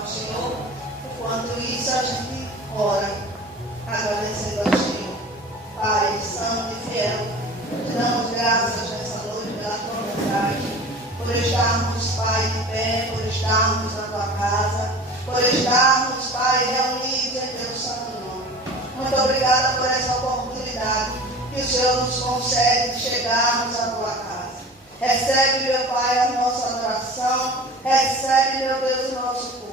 ao Senhor. Enquanto isso, a gente ora, agradecendo ao Senhor. Pai santo e fiel, te damos graças nessa noite pela tua bondade, por estarmos, Pai, de pé, por estarmos na tua casa, por estarmos, Pai, reunidos em teu santo nome. Muito obrigada por essa oportunidade que o Senhor nos concede de chegarmos à tua casa. Recebe, meu Pai, a nossa adoração, recebe, meu Deus, o nosso culto.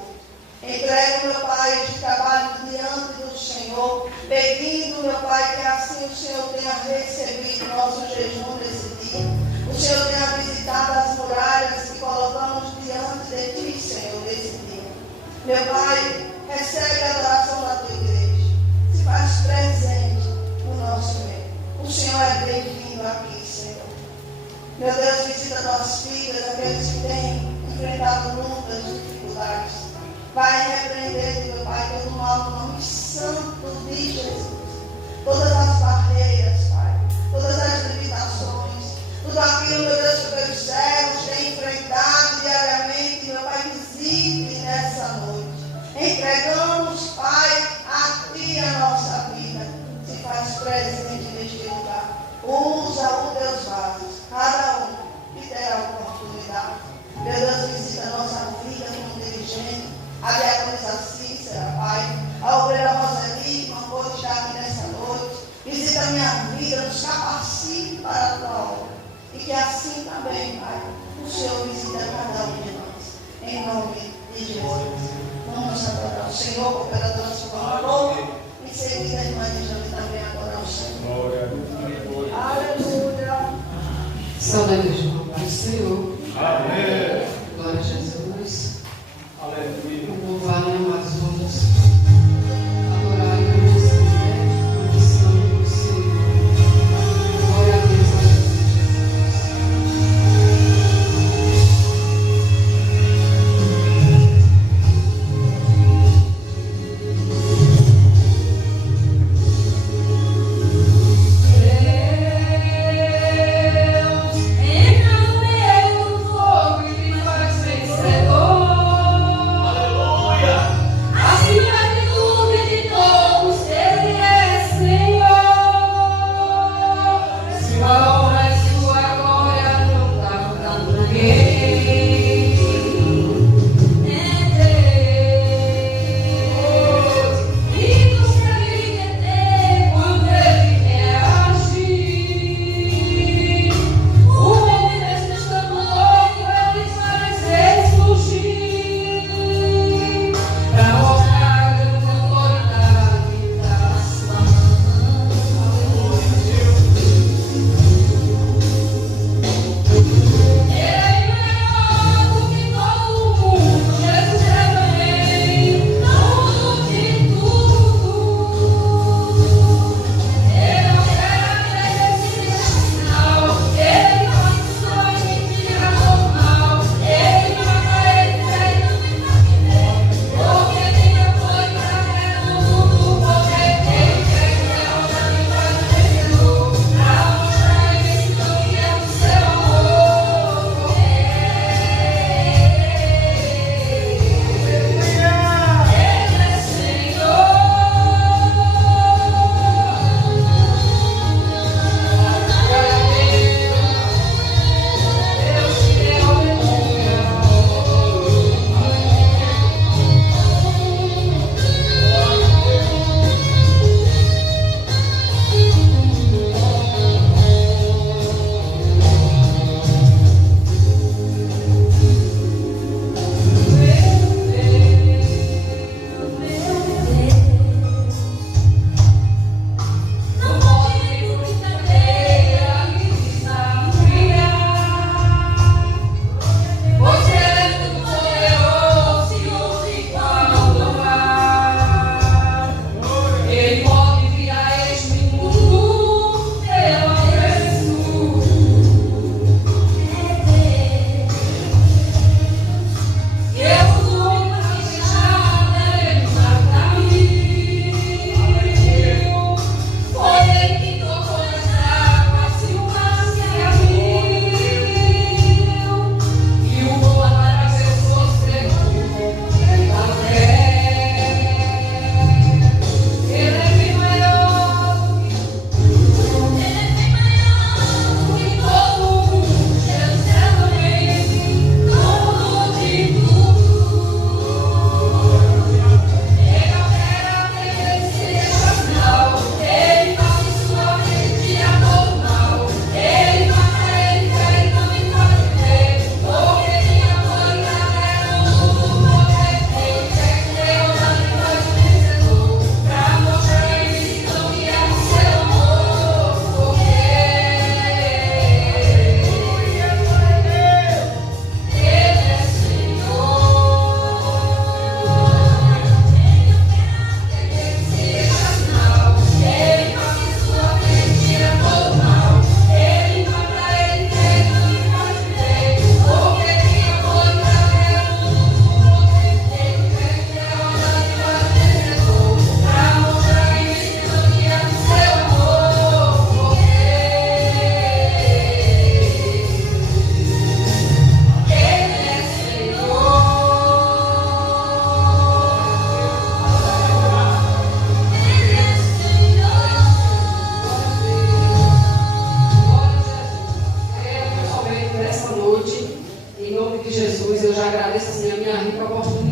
Entrego, meu Pai, este trabalho diante do Senhor, pedindo, meu Pai, que assim o Senhor tenha recebido nosso jejum nesse dia. O Senhor tenha visitado as muralhas que colocamos diante de Ti, Senhor, nesse dia. Meu Pai, recebe a adoração da Tua igreja. Se faz presente no nosso meio. O Senhor é bem-vindo aqui, Senhor. Meu Deus, visita tuas filhas, aqueles que têm enfrentado lutas, dificuldades. Vai repreender, meu Pai, todo mal no nome santo de Jesus. Todas as barreiras, Pai, todas as limitações, tudo aquilo, meu Deus, que os teus servos têm enfrentado diariamente, meu Pai, visite nessa noite. Entregamos, Pai, a Ti a nossa vida. Se faz presente neste lugar. Usa os teus vasos, cada um que der a oportunidade. Meu Deus, visita a nossa vida como dirigente. A diaconisa Cícera, Pai, a obreira Roseli, não pode estar aqui nessa noite. Visita a minha vida, nos capacite para a tua obra. E que assim também, Pai, o Senhor visita cada um de nós. Em nome de Jesus. Vamos adorar o Senhor pela transformação. Louvor. Em seguida, a irmã Jane também adorar o Senhor. Aleluia. Saudade de irmão para o Senhor. Amém. Glória a Jesus. Aleluia. Louvar e amar os outros. Adorar e agradecer a missão do Senhor. Glória a Deus, Entra no meio do fogo e me faz vencedor.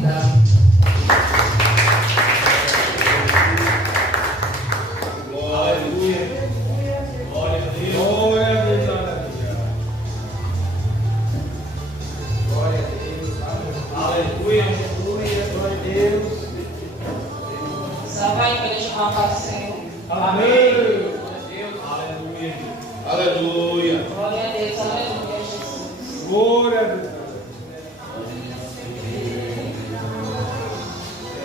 vida. Aleluia. Glória a Deus. Glória a Deus. Glória a Deus. Aleluia. Aleluia. Glória a Deus. Salva a igreja com a paz do Senhor. Amém. Aleluia. Aleluia. Glória a Deus, aleluia, Jesus. Glória a Deus.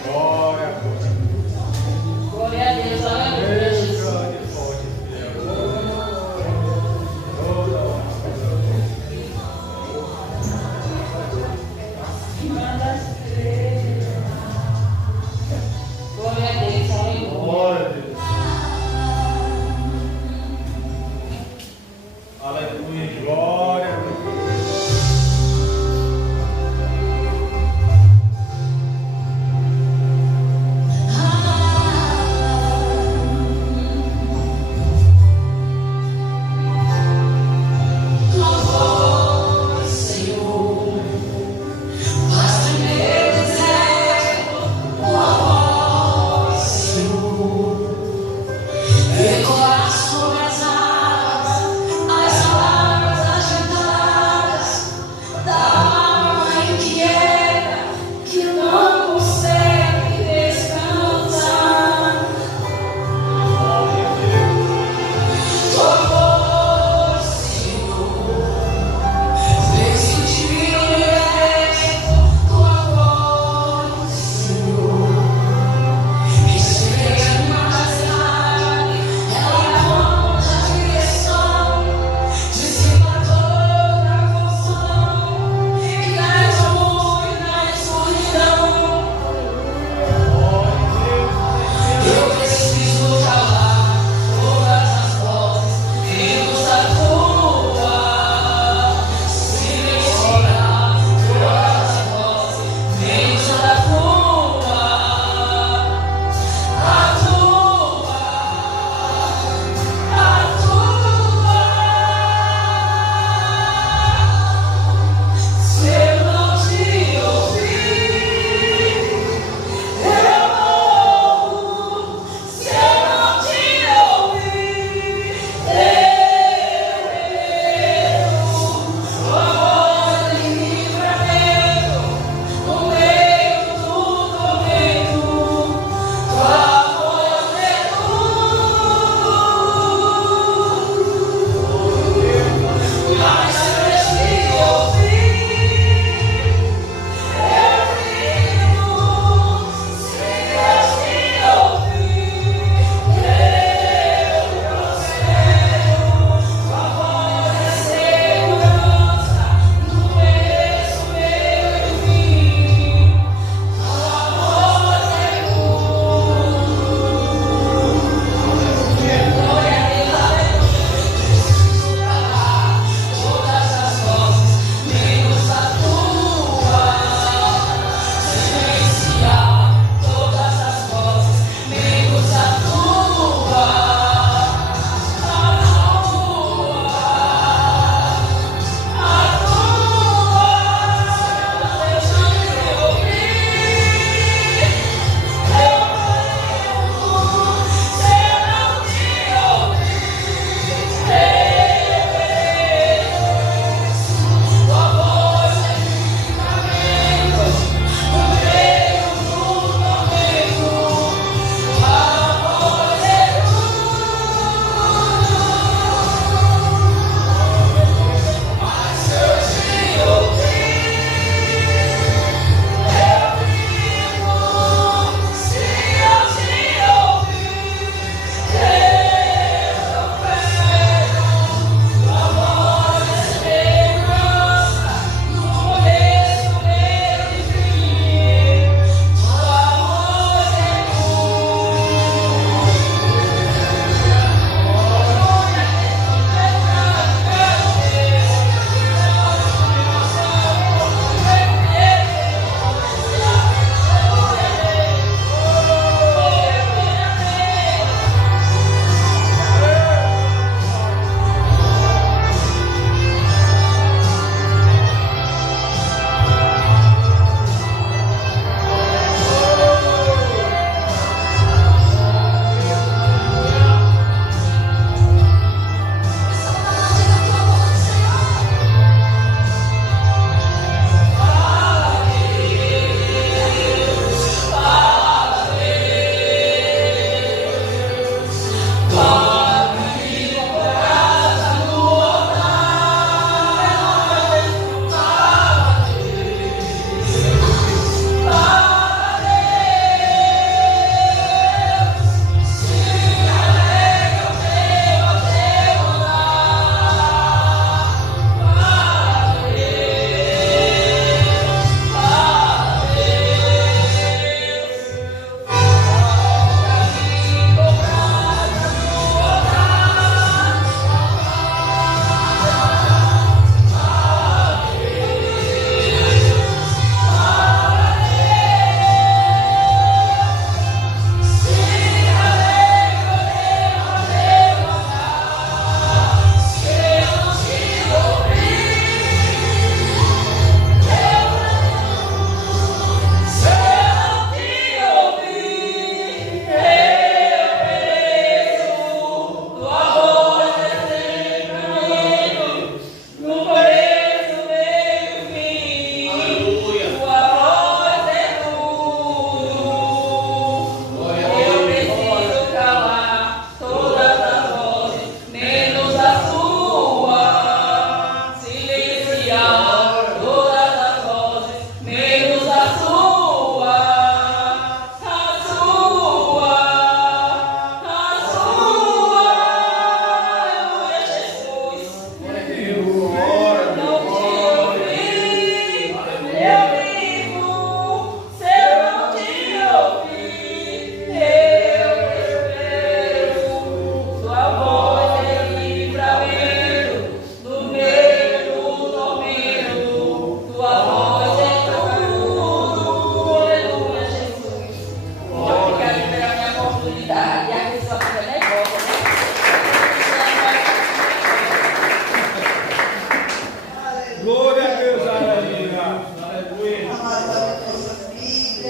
Glória a Deus. Glória a Deus, aleluia, Jesus. Glória a Deus, aleluia. Glória a Deus. Aleluia. Glória a Deus.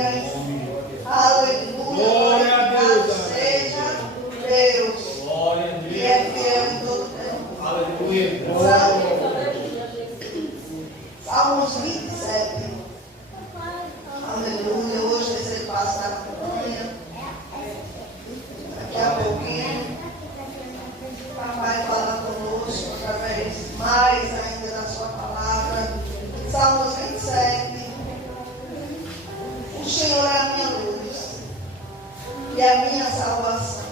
dias. Aleluia. Glória a Deus. Louvado seja Deus. Glória a Que é Deus. fiel em todo tempo. Aleluia. Glória. Salmos 27. Aleluia. Hoje você passa a campanha. Daqui a pouquinho, papai fala conosco através mais ainda da sua palavra. Salmos 27. O Senhor é a minha luz e a minha salvação.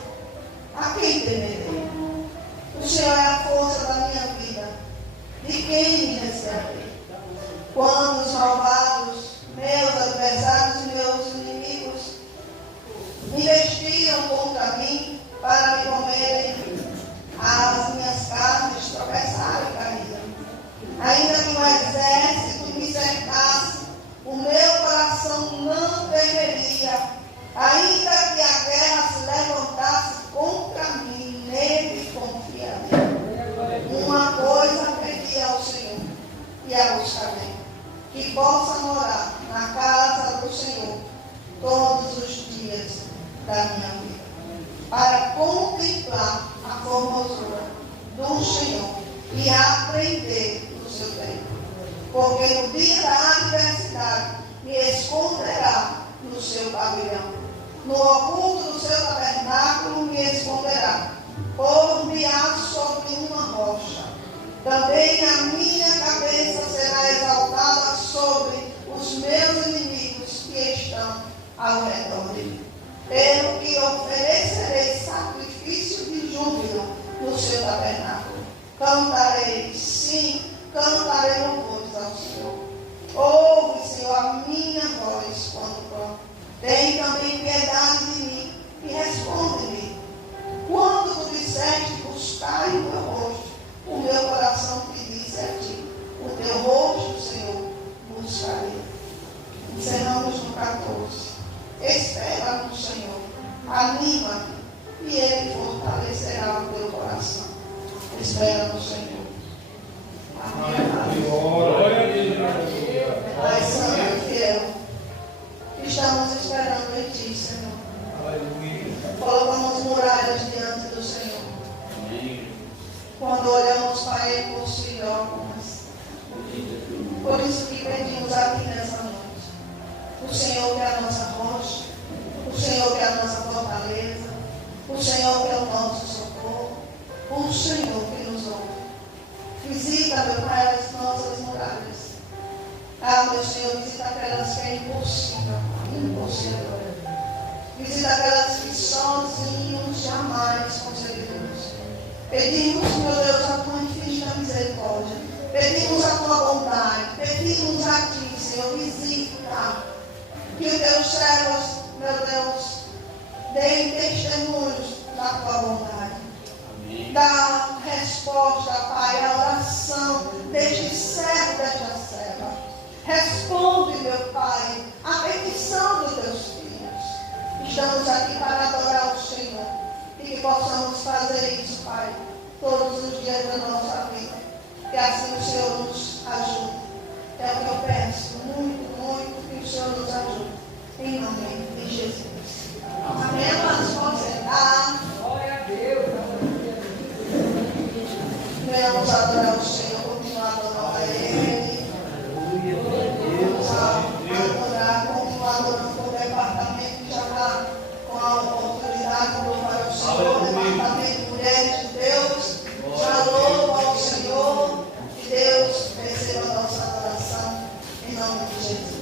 A quem temerei? O Senhor é a força da minha vida. De quem me receberei? Quando os malvados, meus adversários e meus inimigos, investiam contra mim para me comerem, as minhas carnes tropeçaram e caíram. Ainda que o exército me cercasse, o meu coração não temeria. Ainda que a guerra se levantasse contra mim, nele confiarei. Uma coisa pedi ao Senhor e a buscarei, que possa morar na casa do Senhor todos os dias da minha vida, para contemplar a formosura do Senhor e aprender do seu tempo. Porque no dia da adversidade me esconderá no seu pavilhão, no oculto do seu tabernáculo me esconderá, por-me-á sobre uma rocha. Também a minha cabeça será exaltada sobre os meus inimigos que estão ao redor de mim. Pelo que oferecerei sacrifício de júbilo no seu tabernáculo. Cantarei, sim, cantarei louvores ao Senhor. Ouve, Senhor, a minha voz quando clamo. Tem também piedade de mim e responde-me. Quando tu disseste, buscai o meu rosto, o meu coração te disse a ti, o teu rosto, Senhor, buscarei. Encerramos no 14. Espera no Senhor, anima-te, e Ele fortalecerá o teu coração. Espera no Senhor. Amém. Glória a Deus. Pai Santo e fiel, estamos esperando em Ti, Senhor. Aleluia. Colocamos muralhas diante do Senhor. Quando olhamos para Ele, possui algumas. Por isso que pedimos aqui nessa noite. O Senhor que é a nossa rocha, o Senhor que é a nossa fortaleza, o Senhor que é o nosso socorro, o Senhor que nos ouve. Visita, meu Pai, as nossas muralhas. Ah, meu Senhor, visita aquelas que é impossível. Visita aquelas que sozinhos jamais conseguiremos. Pedimos, meu Deus, a tua infinita misericórdia. Pedimos a tua bondade. Pedimos a ti, Senhor, visita. Que os teus servos, meu Deus, deem testemunhos da tua bondade. Amém. Da resposta, Pai, à oração deste servo, desta serva. Responde, meu Pai, a petição dos teus filhos. Estamos aqui para adorar o Senhor. E que possamos fazer isso, Pai, todos os dias da nossa vida. Que assim o Senhor nos ajude. É o que eu peço, muito, muito, que o Senhor nos ajude. Em nome de Jesus. Amém. Mas pode sentar. Glória a Deus. Venhamos adorar o Senhor, continuar adorando a Ele. Vamos adorar, continuar adorando o departamento que já está com a oportunidade de louvar o Senhor. O departamento de mulheres de Deus já louva ao Senhor. Que Deus receba a nossa adoração em nome de Jesus.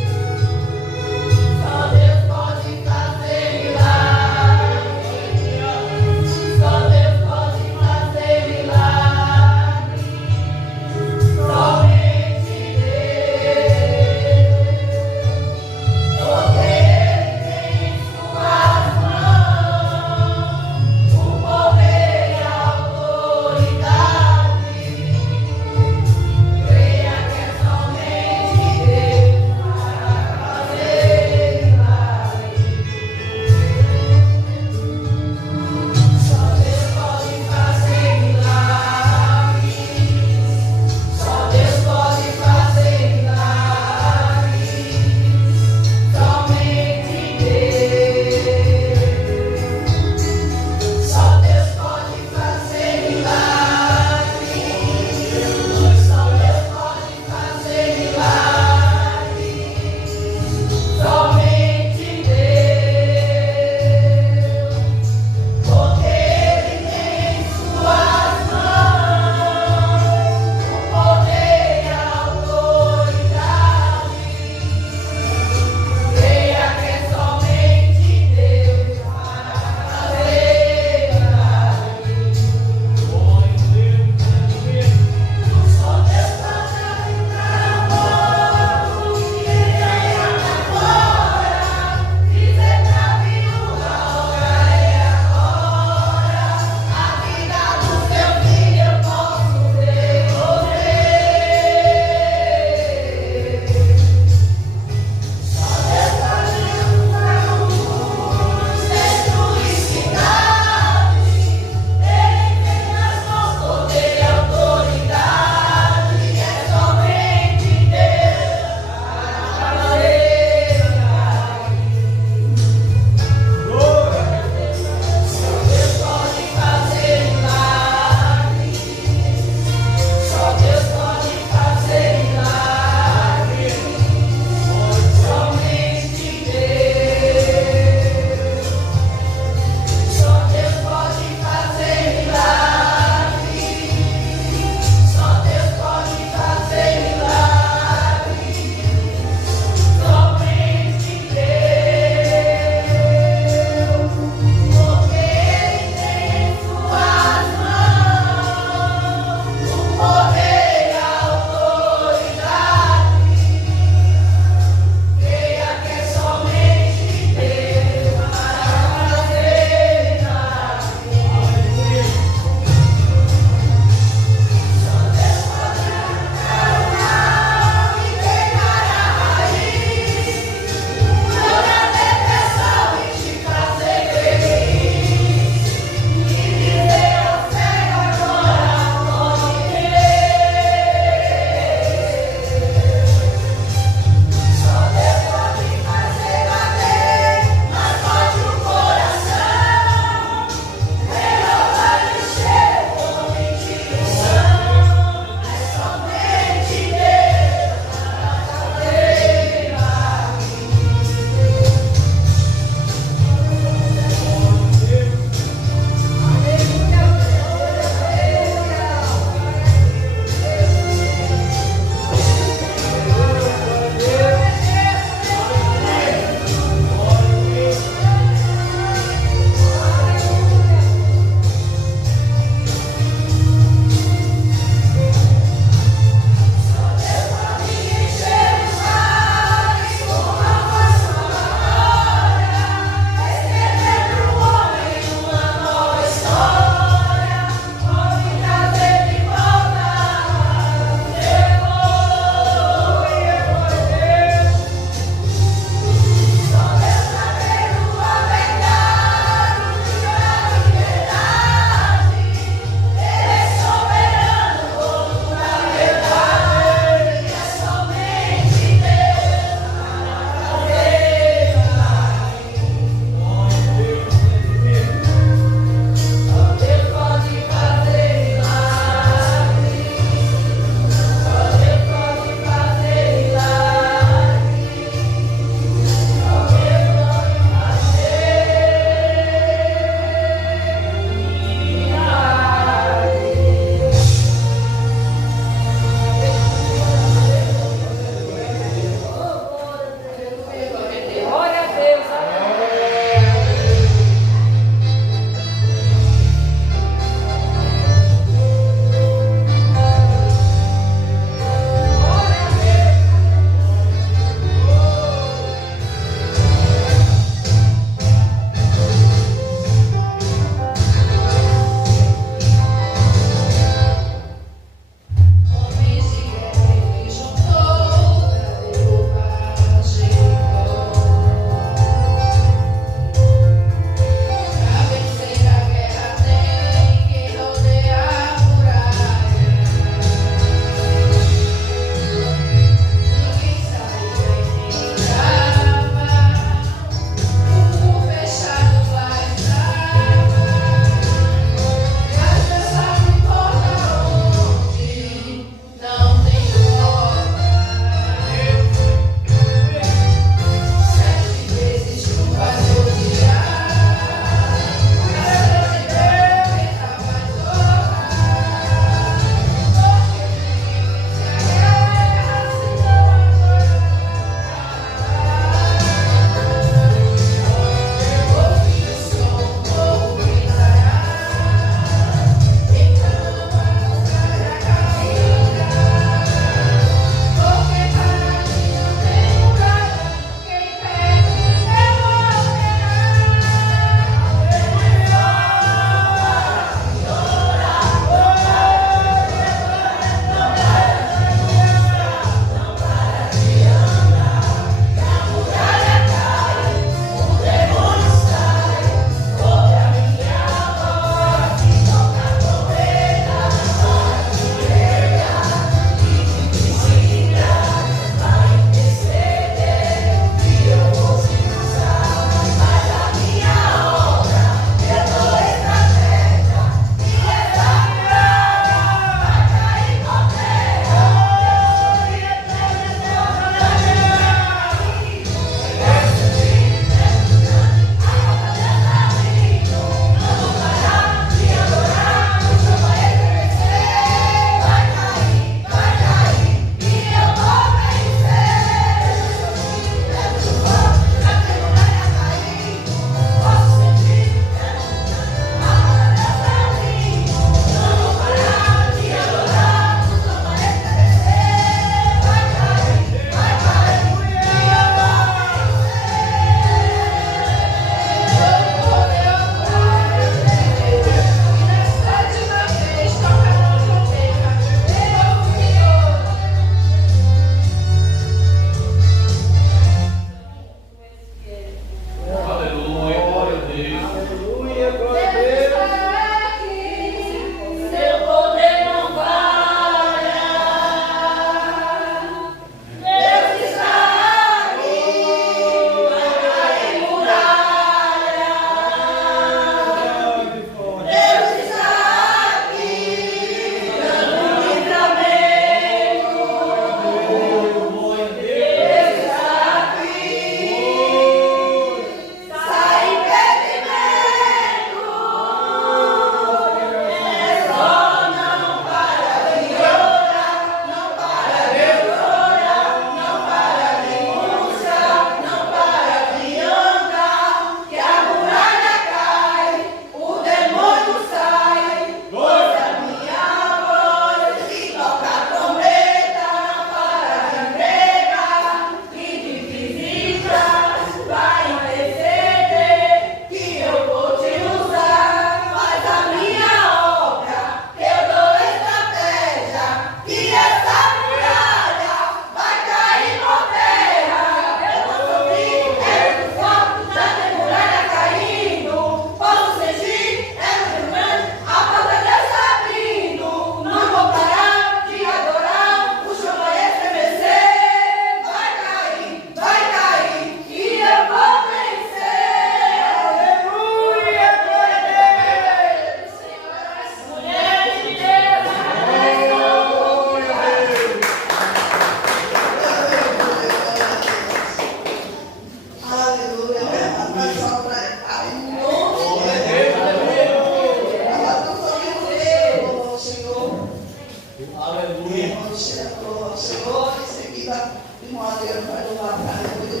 Aleluia. Quando chega pro Senhor, em seguida, irmão Adriano vai louvar para ele.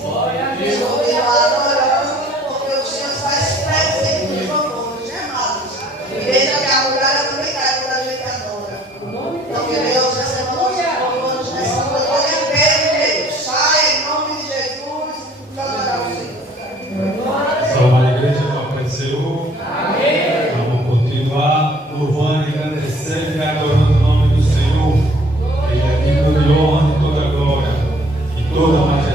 Glória a Deus. Eu adorando, porque o Senhor faz presente nos louvores, né, amados? E veja que a mulher também cai quando a gente adora. Porque Deus recebeu os louvores nessa noite. Olha bem, sai em nome de Jesus, para adorar o Senhor. Salve a igreja, para o Senhor. Amém. Vamos continuar louvando, agradecendo e adorando o nome do Senhor. Ele é digno de honra, de toda glória e toda majestade.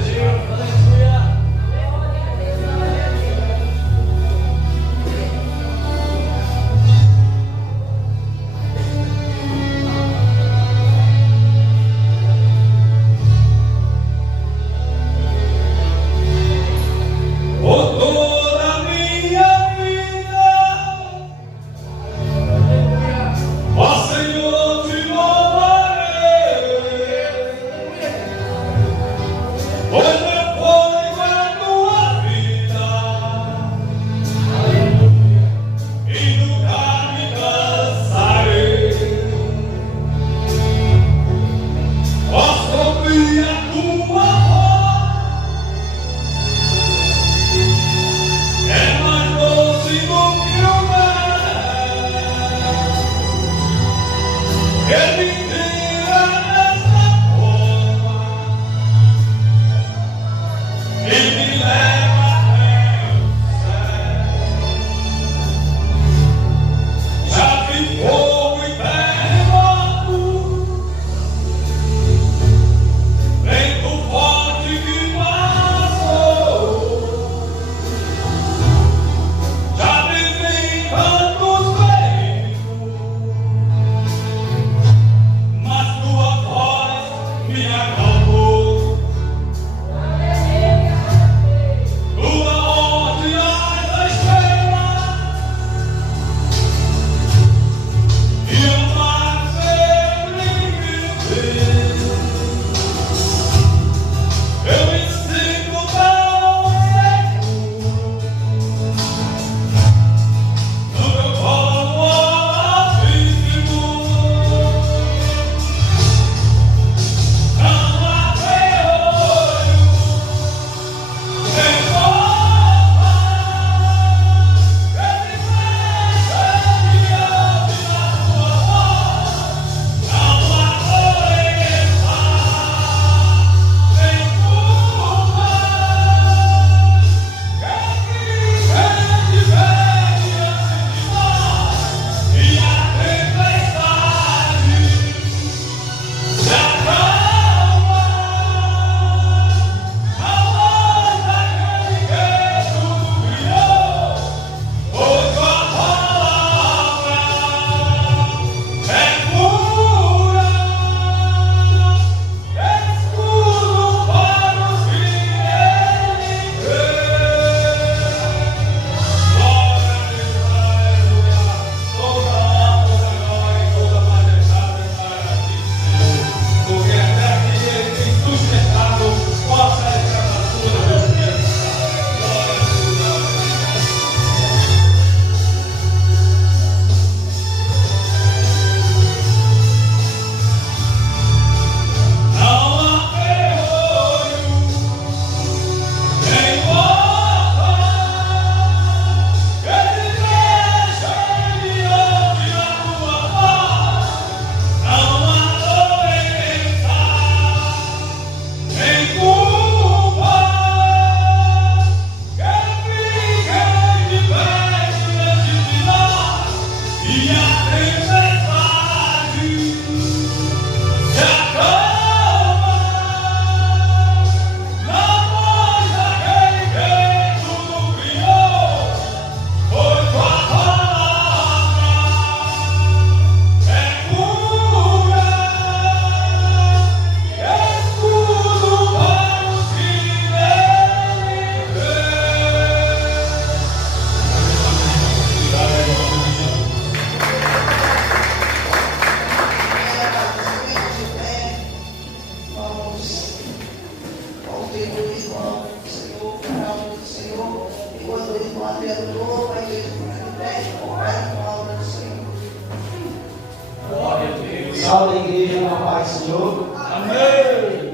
pessoal da igreja na paz do Senhor. Amém.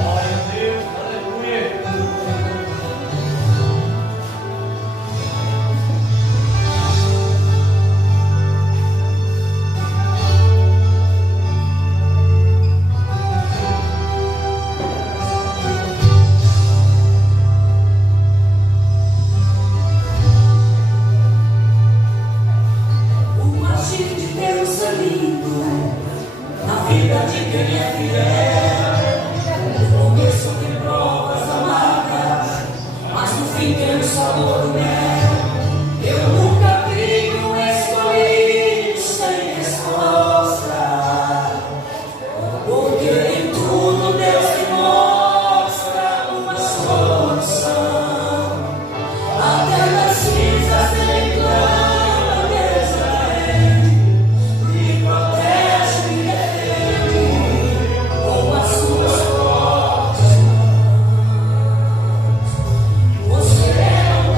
Glória a Deus. Aleluia. O agir de Deus é lindo na vida de quem é fiel. No começo tem provas amargas, mas no fim tem o sabor do mel. Eu nunca vi um escolhido sem resposta, porque em tudo Deus te mostra uma solução. Até nas cinzas ele clama, Deus é. Me protege, me defende com as suas fortes mãos. Você é um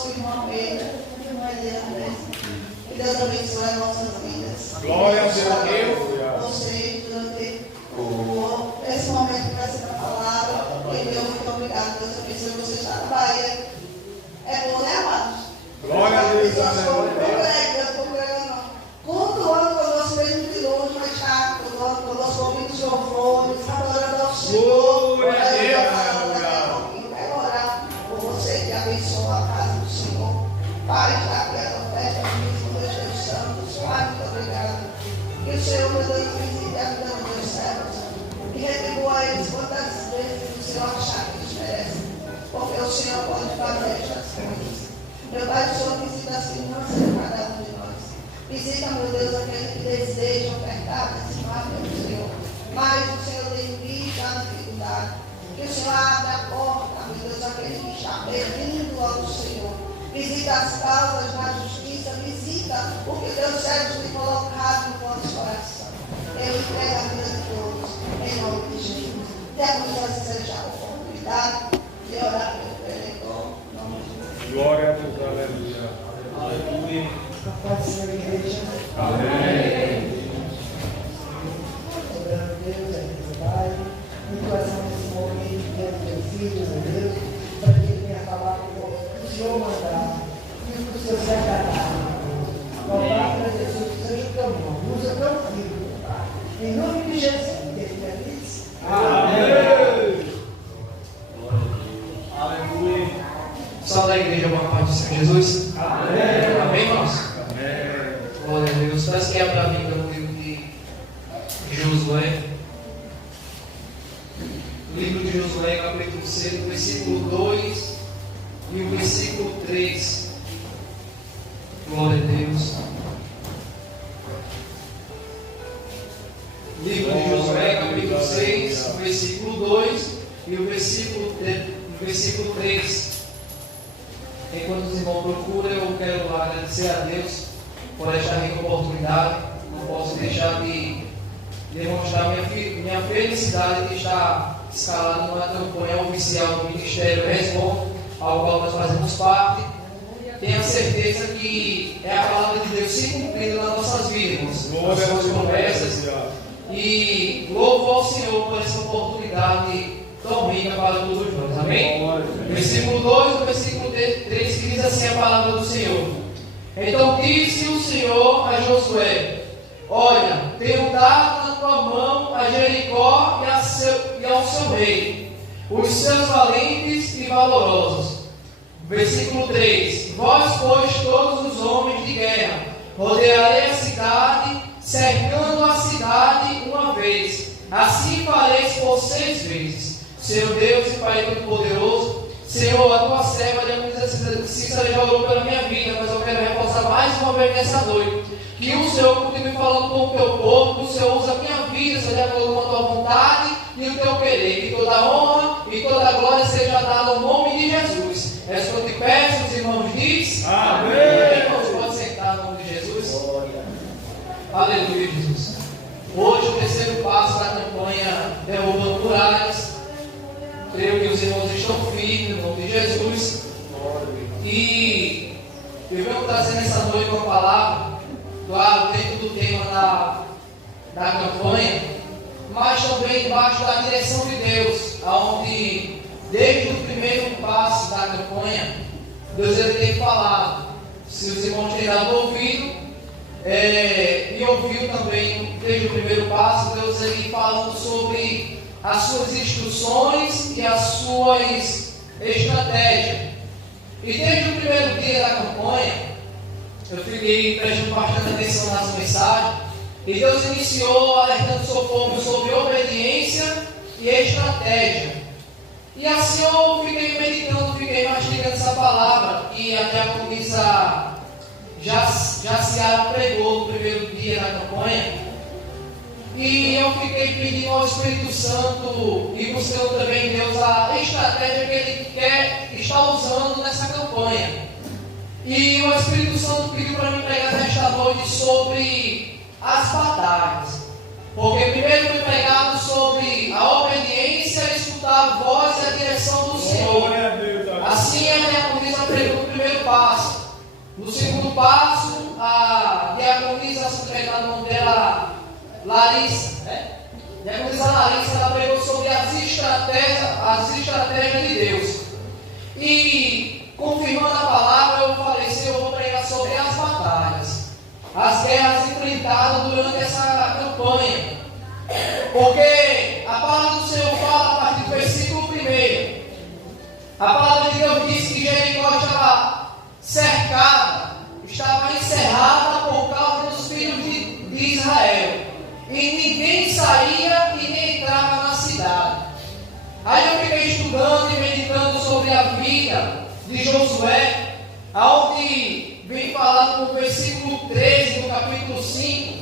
nosso irmão Pedro, irmã Helena, que Deus abençoe as nossas vidas. Glória a Deus. Você, durante esse momento que vai ser a palavra, e Deus, muito obrigado. Deus abençoe você está na Bahia. É bom, né, amados? Glória a Deus. Eu estou pregando. Cultuando conosco mesmo de longe, mas está cultuando conosco, ouvindo os louvores, adorando ao Senhor. Glória a Deus. Vai orar por você que abençoa a casa do Senhor. Pai, já que a oferta mesmo, meu Deus Santo, Pai, muito obrigado. Que o Senhor, meu Deus, visite a vida dos meus servos. E retribua a eles quantas vezes o Senhor achar que eles merecem. Porque o Senhor pode fazer estas coisas. Meu Pai, o Senhor visita as finanças de cada um de nós. Visita, meu Deus, aqueles que desejam ofertar esse mar, meu Senhor. Mas o Senhor tem visto a dificuldade. Que o Senhor abra a porta, meu Deus, aquele que está pedindo ao Senhor. Visita as causas na justiça, visita o que Deus servos tem colocado no nosso coração. Eu entrego a vida de todos, em nome de Jesus. Demos nós seja a oportunidade de orar pelo perdão, em nome de Jesus. Glória a Deus, aleluia. Aleluia. Pode ser a igreja. Amém. Obrigado a Deus, a igreja Pai. No coração desse momento, Deus, meu filho, meu Deus, para que ele venha falar com o Senhor mandar e o Senhor se agradar. Papai, Jesus, seja o teu nome, usa o teu filho, Pai. Em nome de Jesus, que ele é feliz. Amém. Aleluia. Só da igreja, uma paz do Senhor Jesus. Amém. Amém, irmãos? Amém. Glória a Deus. Parece que é para mim no livro de Josué. Livro de Josué, capítulo 6, versículo 2 e o versículo 3. Glória a Deus. Livro de Josué, capítulo 6, versículo 2 e o versículo 3. Enquanto os irmãos procuram, eu quero agradecer a Deus por esta rica oportunidade. Não posso deixar de demonstrar minha felicidade de estar escalado numa campanha oficial do Ministério Responde, ao qual nós fazemos parte. Tenha certeza que é a palavra de Deus se cumprindo nas nossas vidas, nas suas promessas. E louvo ao Senhor por essa oportunidade tão rica para todos nós. Amém? Versículo 2 e versículo 3 que diz assim a palavra do Senhor. Então disse o Senhor a Josué: olha, tenho dado na tua mão a Jericó e ao seu rei, os seus valentes e valorosos. Versículo 3: vós, pois, todos os homens de guerra, rodearei a cidade, cercando a cidade uma vez. Assim fareis por 6 vezes. Senhor Deus e Pai Todo-Poderoso, Senhor, a tua serva de sinceridade orou pela minha vida, mas eu quero reforçar mais uma vez nessa noite. Que o Senhor continue falando com o teu povo, que o Senhor usa a minha vida, Senhor, de acordo com a tua vontade e o teu querer. Que toda a honra e toda a glória seja dada ao nome de Jesus. É isso que eu te peço, os irmãos diz. Amém. Irmãos, pode sentar no nome de Jesus. Aleluia, Jesus. Hoje o terceiro passo da campanha Derrubando Muralhas. Creio que os irmãos estão firmes no nome de Jesus. E eu venho trazer nessa noite uma palavra, claro, dentro do tema da campanha, mas também debaixo da direção de Deus, onde desde o primeiro passo da campanha, Deus ele tem falado. Se os irmãos têm dado ouvido, e ouviu também desde o primeiro passo, Deus ele falando sobre as suas instruções e as suas estratégias. E desde o primeiro dia da campanha, eu fiquei prestando bastante atenção nas mensagens, e Deus iniciou alertando o seu povo sobre obediência e estratégia. E assim eu fiquei meditando, fiquei mastigando essa palavra, e até como diz Jaciara pregou no primeiro dia da campanha. E eu fiquei pedindo ao Espírito Santo e buscando também em Deus a estratégia que Ele está usando nessa campanha. E o Espírito Santo pediu para mim pregar nesta noite sobre as batalhas. Porque primeiro foi pregado sobre a obediência, escutar a voz e a direção do Senhor. Assim é diaconisa pregou o primeiro passo. No segundo passo, a diaconisa, se não me engano, o nome dela, Larissa, né? A diaconisa Larissa, ela pregou sobre as estratégias de Deus. E, confirmando a palavra, eu falei, Senhor, eu vou pregar sobre as batalhas, as guerras enfrentadas durante essa campanha. Porque a palavra do Senhor fala a partir do versículo 1. A palavra de Deus diz que Jericó estava cercada, estava encerrada por causa dos filhos de Israel. E ninguém saía e nem entrava na cidade. Aí eu fiquei estudando e meditando sobre a vida de Josué, onde vem falando no versículo 13 do capítulo 5,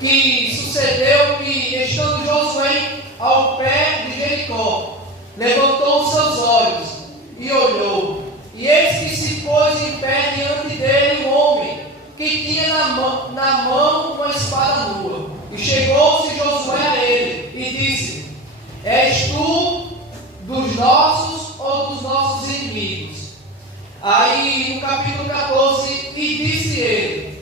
que sucedeu que, estando Josué ao pé de Jericó, levantou os seus olhos e olhou, e eis que se pôs em pé diante dele um homem que tinha na mão uma espada nua. E chegou-se Josué a ele e disse: És tu dos nossos ou dos nossos inimigos? Aí no capítulo 14, e disse ele: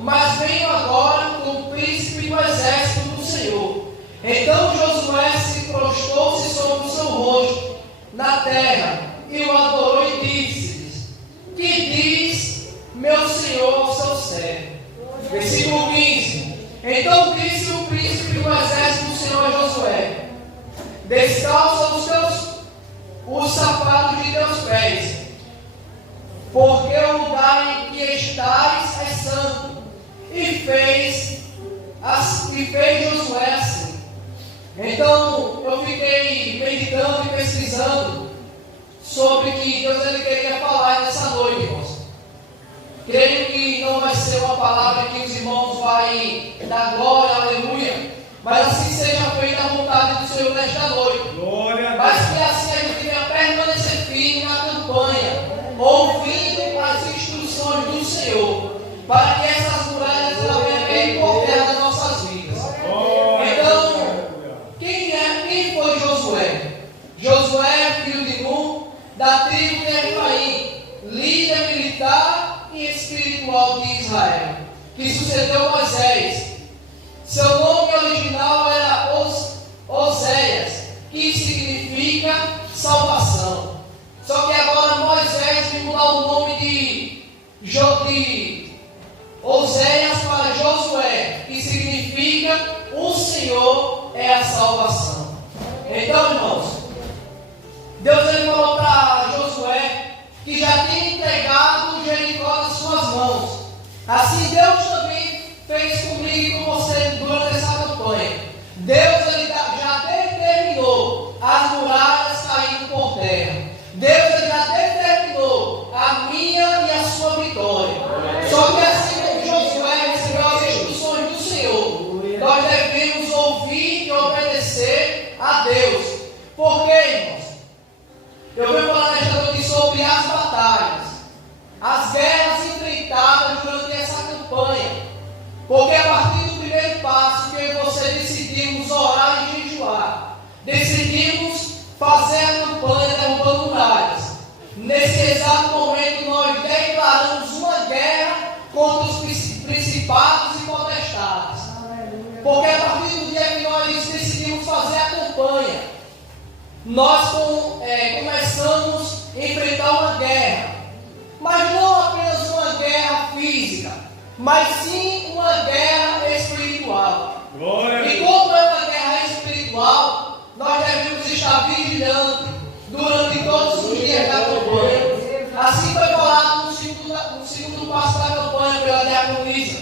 mas venho agora com o príncipe do exército do Senhor. Então Josué se prostrou-se sobre o seu rosto na terra e o adorou e disse-lhes: Que diz meu Senhor ao seu servo? Versículo 15. Então disse o príncipe do exército do Senhor a Josué: Descalça os sapatos de teus pés, porque o lugar em que estás é santo. E fez Josué assim. Então eu fiquei meditando e pesquisando sobre o que Deus ele queria falar nessa noite, irmãos. Creio que não vai ser uma palavra que os irmãos vão dar glória, aleluia, mas assim seja feita a vontade do Senhor nesta noite. Mas que assim a gente venha permanecer firme na campanha, ouvindo as instruções do Senhor, para que essas muralhas venham bem por terra das nossas vidas. Então, quem foi Josué? Josué, filho de Nun, da tribo de Efraim, líder militar e espiritual de Israel, que sucedeu Moisés. Seu nome original era Oséias, que significa salvação. Só que agora Moisés vai mudar o nome de Oséias para Josué, que significa o Senhor é a salvação. Então, irmãos, Deus ele falou para Josué que já tinha entregado Jericó nas suas mãos. Assim Deus também fez comigo e com você durante essa campanha. Deus ele já determinou as muralhas caindo por terra. Deus ele já determinou a minha e a sua vitória. Só que assim como Josué recebeu as instruções do Senhor, nós devemos ouvir e obedecer a Deus. Por quê, irmãos? Eu venho falar nesta noite sobre as batalhas, as guerras enfrentadas durante essa campanha. Porque a partir do primeiro passo que eu e você decidimos orar e jejuar, decidimos fazer a campanha derrubando muralhas. Nesse exato momento nós declaramos uma guerra contra os principados e potestades. Porque a partir do dia que nós decidimos fazer a campanha, nós começamos a enfrentar uma guerra. Mas não apenas uma guerra física, mas sim uma guerra espiritual. E como é uma guerra espiritual, nós devemos estar vigilantes durante todos os dias da campanha. Assim foi falado no segundo passo da campanha pela diaconisa,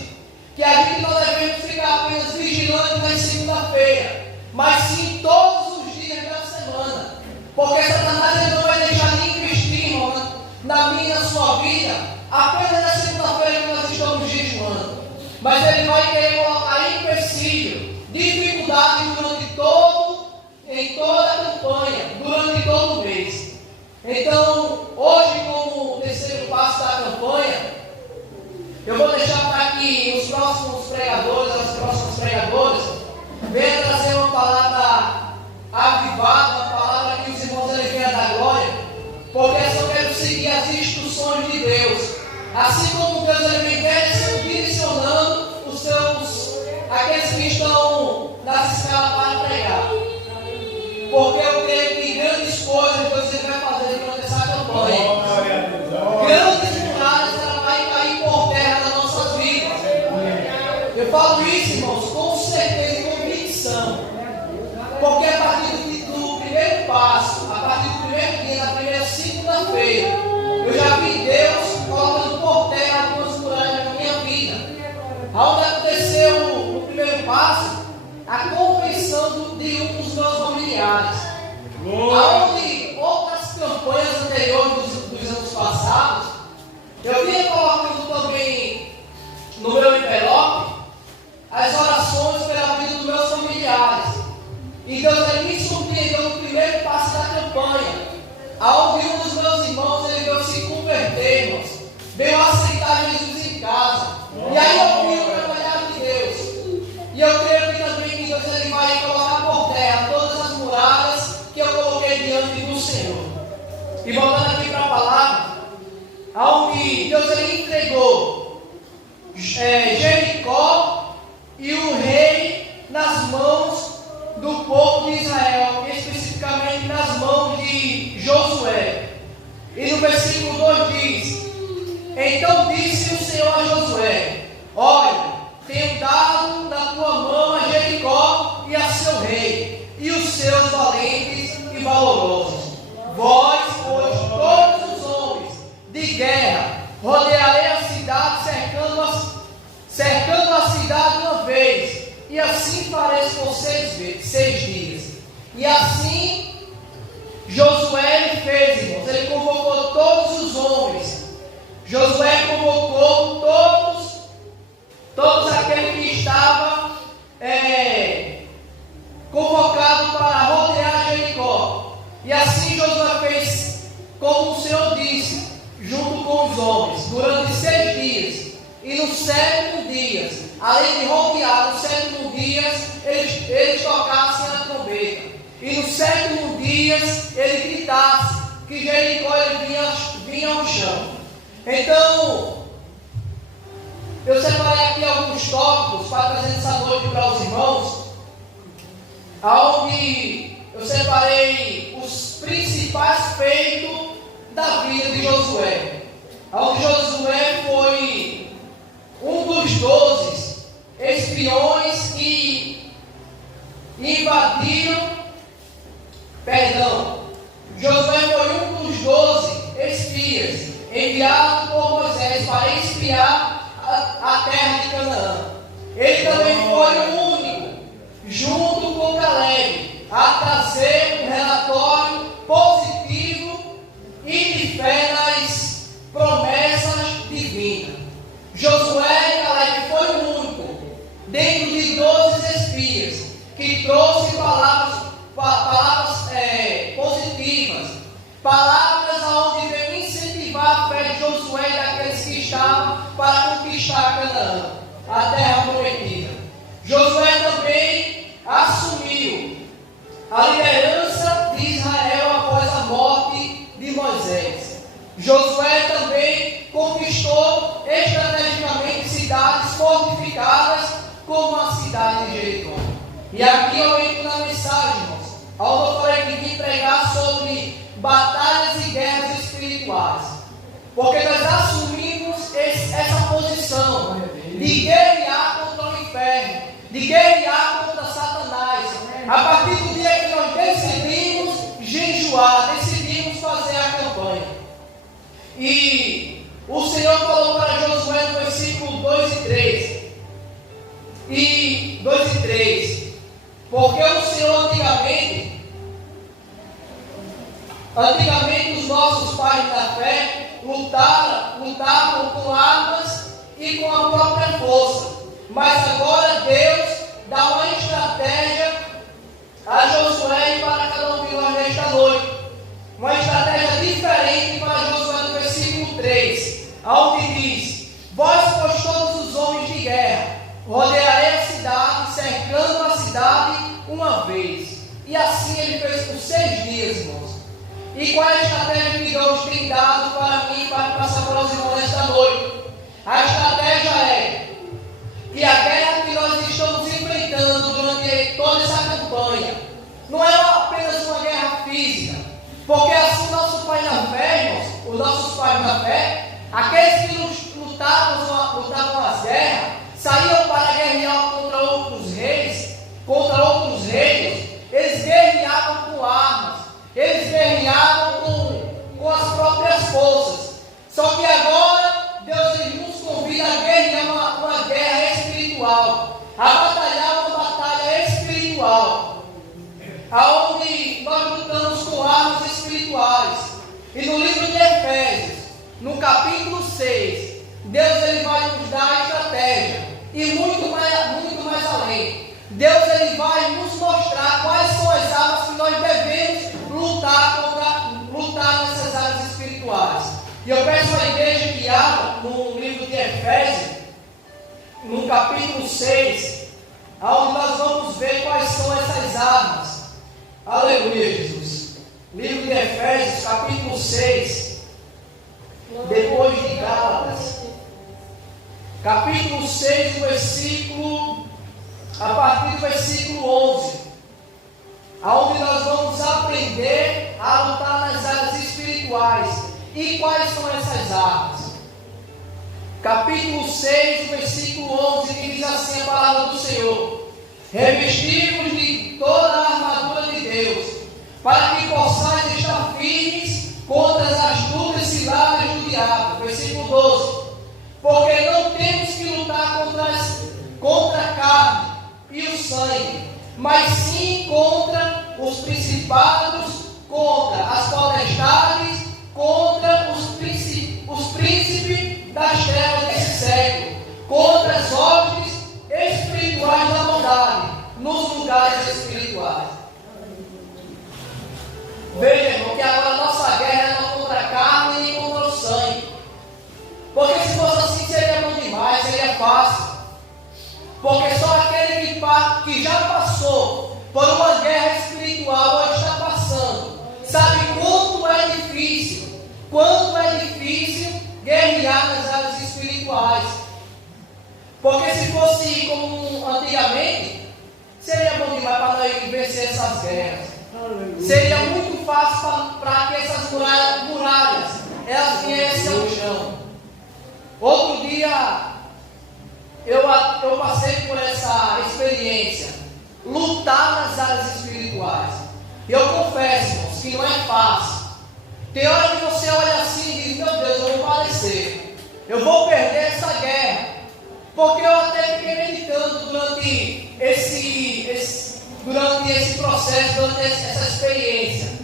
que a gente não devemos ficar apenas vigilantes na segunda-feira, mas sim todos os dias da semana. Porque Satanás ele não vai deixar ninguém investir, irmão, na minha e na sua vida, apenas na segunda-feira que nós estamos jejuando. Mas ele vai querer colocar empecilho, dificuldade em toda a campanha, durante todo o mês. Então, hoje, como terceiro passo da campanha, eu vou deixar para que os próximos pregadores, as próximas pregadoras, venham trazer uma palavra avivada, uma palavra Assim como Deus ele vem direcionando aqueles que estão nas escalas para pregar. Porque eu creio que grandes coisas Deus ele vai fazer durante essa campanha. Grandes muralhas ela vai cair por terra nas nossas vidas. Eu falo isso, irmãos, com certeza e convicção. Porque a partir do primeiro passo, a partir do primeiro dia, na primeira segunda-feira, eu já vi Deus colocando por terra algumas muralhas na minha vida. Aonde aconteceu no primeiro passo, a convenção de um dos meus familiares. Aonde outras campanhas anteriores dos anos passados, eu vinha colocando também no meu envelope as orações pela vida dos meus familiares. E Deus me surpreendeu no primeiro passo da campanha, aonde um dos meus irmãos ele veio se converter, irmãos, veio aceitar Jesus em casa. E aí eu vi o trabalhar de Deus. E eu creio que também que Deus ele vai colocar por terra todas as muralhas que eu coloquei diante do Senhor. E voltando aqui para a palavra, aonde Deus ele entregou Jericó e o rei nas mãos do povo de Israel, especificamente nas mãos de Josué. E no versículo 2 diz: Então disse o Senhor a Josué: Olha, tenho dado na tua mão a Jericó e a seu rei, e os seus valentes e valorosos. Vós, pois, todos os homens de guerra, rodearei a cidade, cercando a cidade uma vez, e assim farei por 6 dias. E assim Josué fez, irmãos. Ele convocou todos os homens. Josué convocou todos aqueles que estavam convocados para rodear Jericó. E assim Josué fez como o Senhor disse, junto com os homens, durante 6 dias. E no 7º dia, além de rodear, no 7º dia, eles tocassem a trombeta. E no 7º dia, ele gritasse que Jericó ele vinha ao chão. Então, eu separei aqui alguns tópicos para trazer essa noite para os irmãos, onde eu separei os principais feitos da vida de Josué. Onde Josué foi um dos 12 espiões que Josué foi um dos 12 espias enviado por Moisés para espiar a terra de Canaã. Ele também foi o único, junto com Caleb, a trazer um relatório positivo e de fé nas promessas divinas. Josué e Caleb foi o único, dentro de 12 espias, que trouxe palavras positivas, palavras onde veio incentivar a fé de Josué e daqueles que estavam para conquistar Canaã, a terra prometida. Josué também assumiu a liderança de Israel após a morte de Moisés. Josué também conquistou estrategicamente cidades fortificadas como a cidade de Jericó. E aqui eu entro na mensagem, irmãos, onde eu falei que vim pregar sobre batalhas e guerras espirituais. Porque nós assumimos essa posição de guerrear contra o inferno, de guerrear contra Satanás. A partir do dia que nós decidimos jejuar, decidimos fazer a campanha. E o Senhor falou para Josué no versículo 2 e 3. E 2 e 3. Porque o Senhor antigamente os nossos pais da fé lutavam com armas e com a própria força. Mas agora Deus dá uma estratégia a Josué e para cada um de nós nesta noite. Uma estratégia diferente para Josué no versículo 3, onde diz: Vós, pois, todos os homens de guerra, rodearei a cidade, cercando a cidade uma vez. E assim ele fez por 6 dias, irmãos. E qual é a estratégia que Deus Deus tem dado para mim, para passar para os irmãos esta noite. A estratégia é que a guerra que nós estamos enfrentando durante toda essa campanha não é apenas uma guerra física, porque assim nosso pai na fé, irmãos, os nossos pais na fé, aqueles que lutavam as guerras, saíam para guerrear contra outros reis, contra outros reinos. Eles guerreavam com armas, eles guerreavam com as próprias forças. Só que agora Deus nos convida a guerrear uma guerra espiritual, a batalhar uma batalha espiritual, aonde nós lutamos com armas espirituais. E no livro de Efésios, no capítulo 6, Deus ele vai nos dar a estratégia e muito mais além. Deus ele vai nos mostrar quais são as armas que nós devemos lutar nessas áreas espirituais. E eu peço à igreja que abra no livro de Efésios, no capítulo 6, onde nós vamos ver quais são essas armas. Aleluia, Jesus. Livro de Efésios, capítulo 6, depois de Gálatas, capítulo 6, a partir do versículo 11, onde nós vamos aprender a lutar nas áreas espirituais. E quais são essas armas? Capítulo 6, versículo 11, que diz assim a palavra do Senhor: revestimos de toda a armadura de Deus, para que possais estar firmes contra as astutas ciladas do diabo. Versículo 12: porque não temos que lutar contra a carne e o sangue, mas sim contra os principados, contra as potestades, contra os príncipes das trevas desse século, contra as hostes espirituais da maldade nos lugares espirituais. Veja, irmão, que agora a nossa guerra não é contra a carne nem contra o sangue, porque se fosse assim seria bom demais, seria fácil. Porque só aquele que já passou por uma guerra espiritual ou está passando, sabe quanto é difícil guerrear nas áreas espirituais. Porque se fosse como antigamente, seria bom demais para nós vencer essas guerras. Seria muito fácil para que essas muralhas elas viessem ao chão. Outro dia eu passei por essa experiência, lutar nas áreas espirituais. E eu confesso, irmãos, que não é fácil. Tem hora que você olha assim e diz: meu Deus, eu vou falecer, eu vou perder essa guerra. Porque eu até fiquei meditando durante esse processo, durante essa experiência.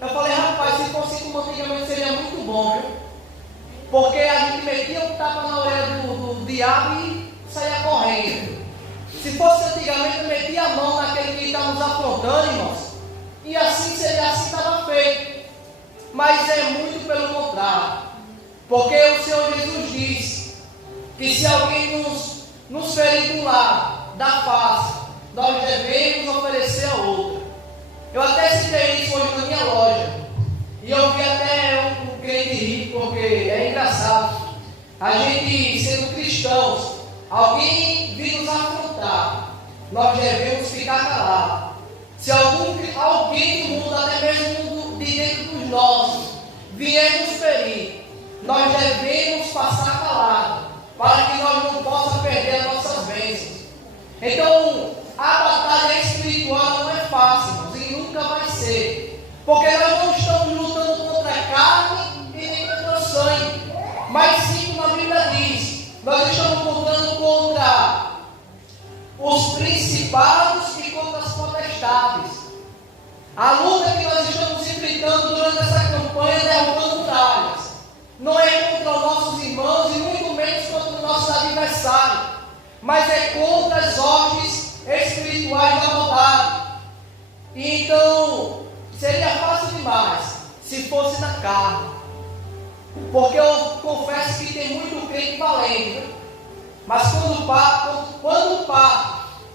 Eu falei: rapaz, se fosse como antigamente seria muito bom, viu? Porque a gente metia o tapa na orelha do diabo e saía correndo. Se fosse antigamente, eu metia a mão naquele que estava nos afrontando, irmãos, e assim estava feito. Mas é muito pelo contrário, porque o Senhor Jesus diz que se alguém nos ferir de um lado da face, nós devemos oferecer a outra. Eu até citei isso hoje na minha loja, e eu vi até um cliente rir, porque é engraçado. A gente, sendo cristãos, alguém vir nos afrontar, nós devemos ficar calados. Se alguém do mundo, até mesmo de dentro dos nossos, vier nos ferir, nós devemos passar calados, para que nós não possamos perder as nossas bênçãos. Então, a batalha espiritual não é fácil, e nunca vai ser, porque nós não estamos lutando contra a carne e nem contra o sangue, mas sim, como a Bíblia diz, nós estamos lutando contra os principados e contra as potestades. A luta que nós estamos enfrentando durante essa campanha é derrubando muralhas. Não é contra os nossos irmãos e muito menos contra os nossos adversários, mas é contra as hostes espirituais da maldade. E então, seria fácil demais se fosse na carne, porque eu confesso que tem muito crente valente, né? Mas quando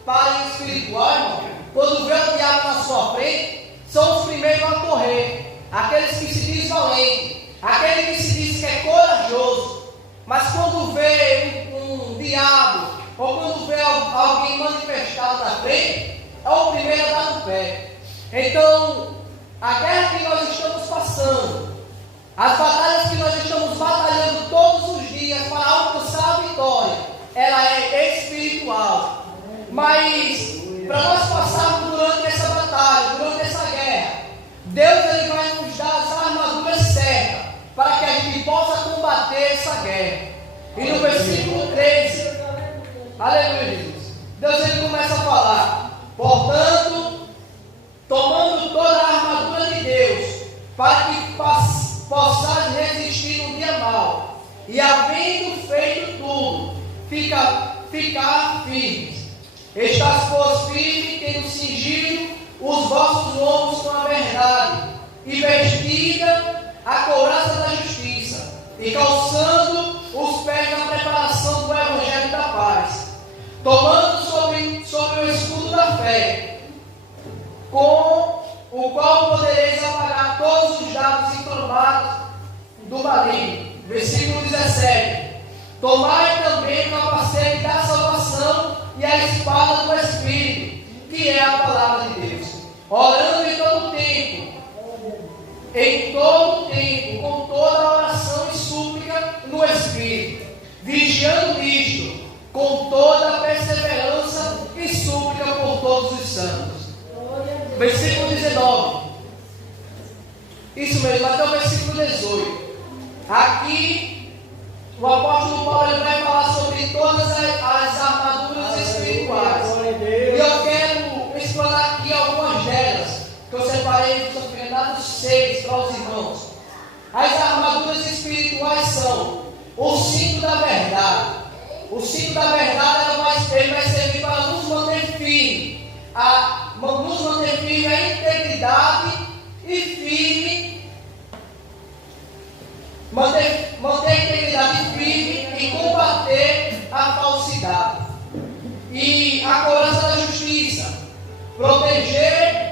para em espiritual, irmão, quando vê o diabo na sua frente, são os primeiros a correr, aqueles que se dizem valentes, aquele que se diz que é corajoso, mas quando vê um diabo, ou quando vê alguém manifestado na frente, é o primeiro a dar no pé. Então, a guerra que nós estamos passando, as batalhas que nós estamos batalhando todos os dias para alcançar a vitória, ela é espiritual. Mas, para nós passarmos durante essa batalha, durante essa guerra, Deus ele vai nos dar as armaduras certas para que a gente possa combater essa guerra. E no versículo 13, aleluia, Jesus, Deus ele começa a falar: portanto, tomando toda a armadura de Deus, para que possais resistir no dia mau, e havendo feito tudo, ficar firmes. Estás, pois, firme, tendo cingido os vossos lombos com a verdade, e vestida a couraça da justiça, e calçando os pés na preparação do evangelho da paz, tomando sobre o escudo da fé, com o qual podereis apagar todos os dardos inflamados do maligno. Versículo 17: tomai também o capacete da salvação e a espada do Espírito, que é a palavra de Deus, orando em todo tempo, com toda a oração e súplica no Espírito, vigiando nisto, com toda a perseverança e súplica por todos os santos. Versículo 19. Isso mesmo, até o versículo 18. Aqui, o apóstolo Paulo ele vai falar sobre todas as armaduras espirituais. E eu quero explanar aqui algumas delas, que eu separei dos Atos 6 para os irmãos. As armaduras espirituais são o cinto da verdade. O cinto da verdade ele vai servir para nos manter firmes, nos manter firme a integridade e firme, manter a integridade firme e combater a falsidade. E a couraça da justiça, proteger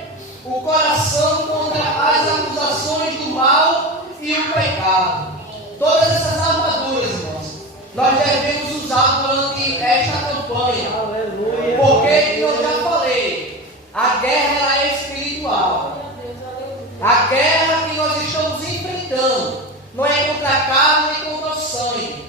o coração contra as acusações do mal e o pecado. Todas essas armaduras, irmãos, nós devemos usar durante esta campanha. Aleluia. Porque, como eu já falei, a guerra ela é espiritual. A guerra que nós estamos enfrentando não é contra a carne nem contra o sangue,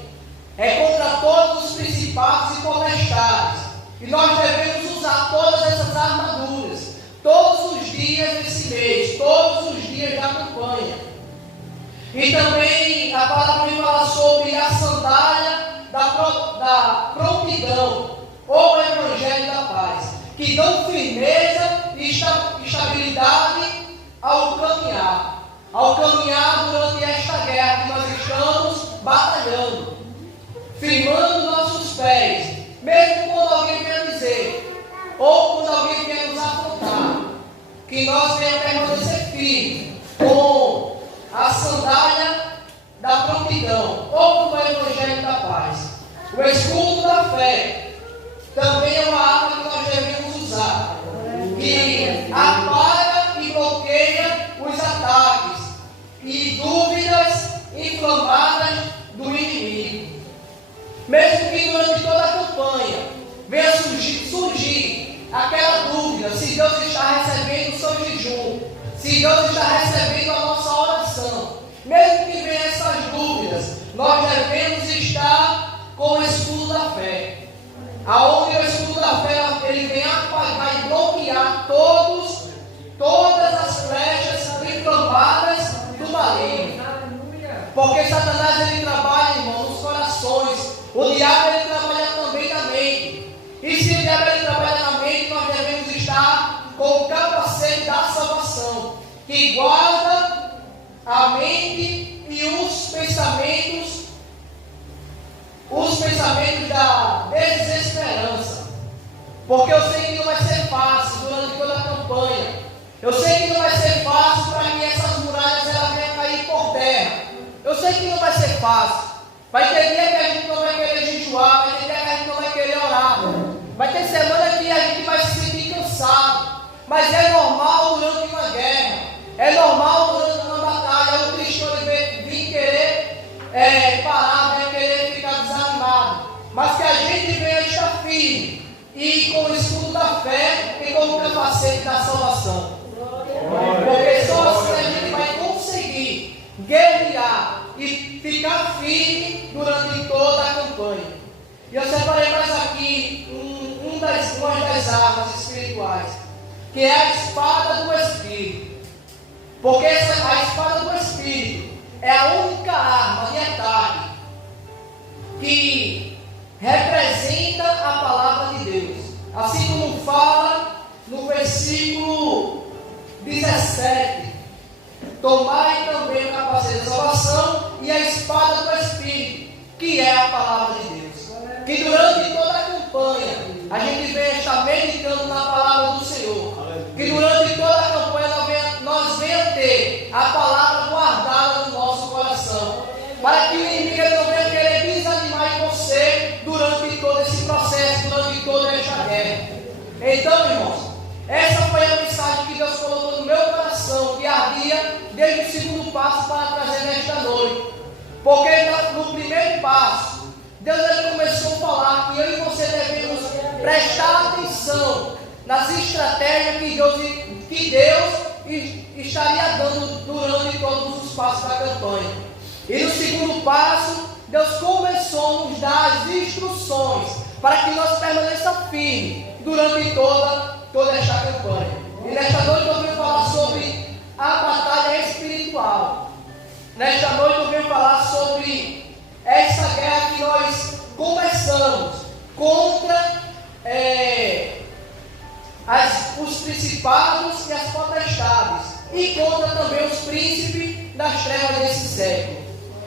é contra todos os principados e potestades. E nós devemos usar todas essas armaduras todos os dias desse mês, todos os dias da campanha. E também a palavra me fala sobre a sandália da prontidão, ou evangelho da paz, que dão firmeza e estabilidade ao caminhar durante esta guerra que nós estamos batalhando, firmando nossos pés, mesmo quando alguém venha dizer, ou quando alguém venha nos apontar, que nós venhamos permanecer firmes com a sandália da prontidão, ou com o evangelho da paz. O escudo da fé também é uma arma que nós devemos usar, que apaga e bloqueia os ataques e dúvidas inflamadas do inimigo. Mesmo que durante toda a campanha venha surgir aquela dúvida se Deus está recebendo o seu jejum, se Deus está recebendo a nossa oração, mesmo que venha essas dúvidas, nós devemos estar com o escudo da fé, aonde o escudo da fé ele vem apagar e bloquear todas as flechas inflamadas do maligno. Porque Satanás ele trabalha, irmão, nos corações. O diabo ele trabalha também na mente. E se o diabo ele trabalha na mente, nós devemos estar com o capacete da salvação, que guarda a mente e os pensamentos da desesperança. Porque eu sei que não vai ser fácil durante toda a campanha. Eu sei que não vai ser fácil para que essas muralhas elas venham cair por terra. Eu sei que não vai ser fácil. Vai ter dia que a gente não vai querer jejuar, vai ter dia que a gente não vai querer orar. Vai ter semana que a gente vai se sentir cansado. Mas é normal durante uma guerra. É normal durante uma batalha o cristão vir querer mas que a gente venha estar firme e com o escudo da fé e com o capacete da salvação. Porque só assim a gente vai conseguir guerrear e ficar firme durante toda a campanha. E eu separei mais aqui uma das armas espirituais, que é a espada do Espírito. Porque a espada do Espírito é a única arma de ataque que representa a palavra de Deus. Assim como fala no versículo 17: tomai também o capacete da salvação e a espada do Espírito, que é a palavra de Deus. Que durante toda a campanha a gente venha estar meditando na palavra do Senhor. Que durante toda a campanha nós venha ter a palavra guardada no nosso coração, para que o inimigo não venha querer desanimar em você durante todo esse processo, durante toda esta guerra. Então, irmãos, essa foi a mensagem que Deus colocou no meu coração, que ardia desde o segundo passo para trazer nesta noite. Porque no primeiro passo, Deus ele começou a falar que eu e você devemos prestar atenção nas estratégias que Deus estaria dando durante todos os passos da campanha. E no segundo passo, Deus começou a nos dar as instruções para que nós permaneçamos firmes durante toda esta campanha. E nesta noite eu venho falar sobre a batalha espiritual. Nesta noite eu venho falar sobre essa guerra que nós começamos contra os principados e as potestades, e contra também os príncipes das trevas desse século.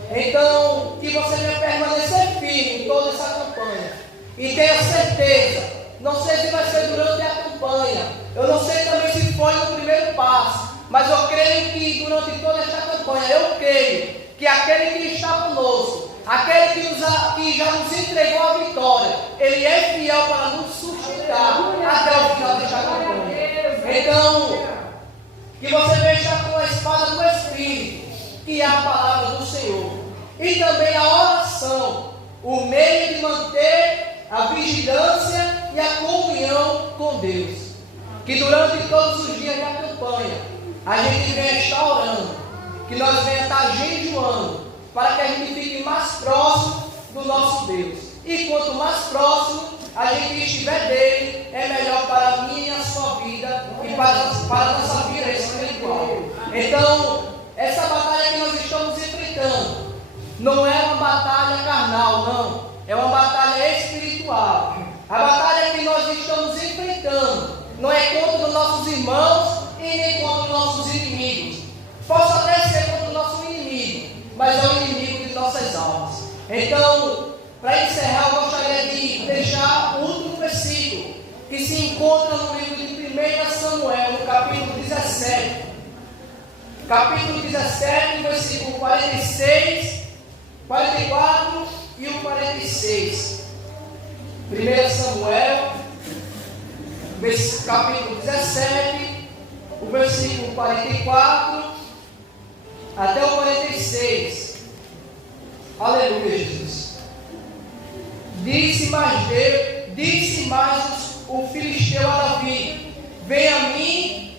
Então, que você venha permanecer firme em toda essa campanha, e tenha certeza, não sei se vai ser durante a campanha, eu não sei também se foi no primeiro passo, mas eu creio que durante toda esta campanha, eu creio que aquele que está conosco, aquele que já nos entregou a vitória, ele é fiel para nos sustentar até o final desta campanha. Então, que você veja com a espada do Espírito, que é a palavra do Senhor, e também a oração, o meio de manter a vigilância e a comunhão com Deus. Que durante todos os dias da campanha, a gente venha estar orando, que nós venha estar jejuando, para que a gente fique mais próximo do nosso Deus. E quanto mais próximo a gente estiver dele, é melhor para a minha e a sua vida e para a nossa vida espiritual. Então, essa batalha que nós estamos enfrentando não é uma batalha carnal, não. É uma batalha espiritual. A batalha que nós estamos enfrentando não é contra os nossos irmãos e nem contra os nossos inimigos. Posso até ser contra o nosso inimigo, mas é o inimigo de nossas almas. Então, para encerrar, eu gostaria de deixar o último versículo, que se encontra no livro de 1 Samuel, no capítulo 17. Capítulo 17, versículo 46, 44 e o 46. 1 Samuel, capítulo 17, o versículo 44 até o 46. Aleluia, Jesus. Disse mais o filisteu a Davi: vem a mim.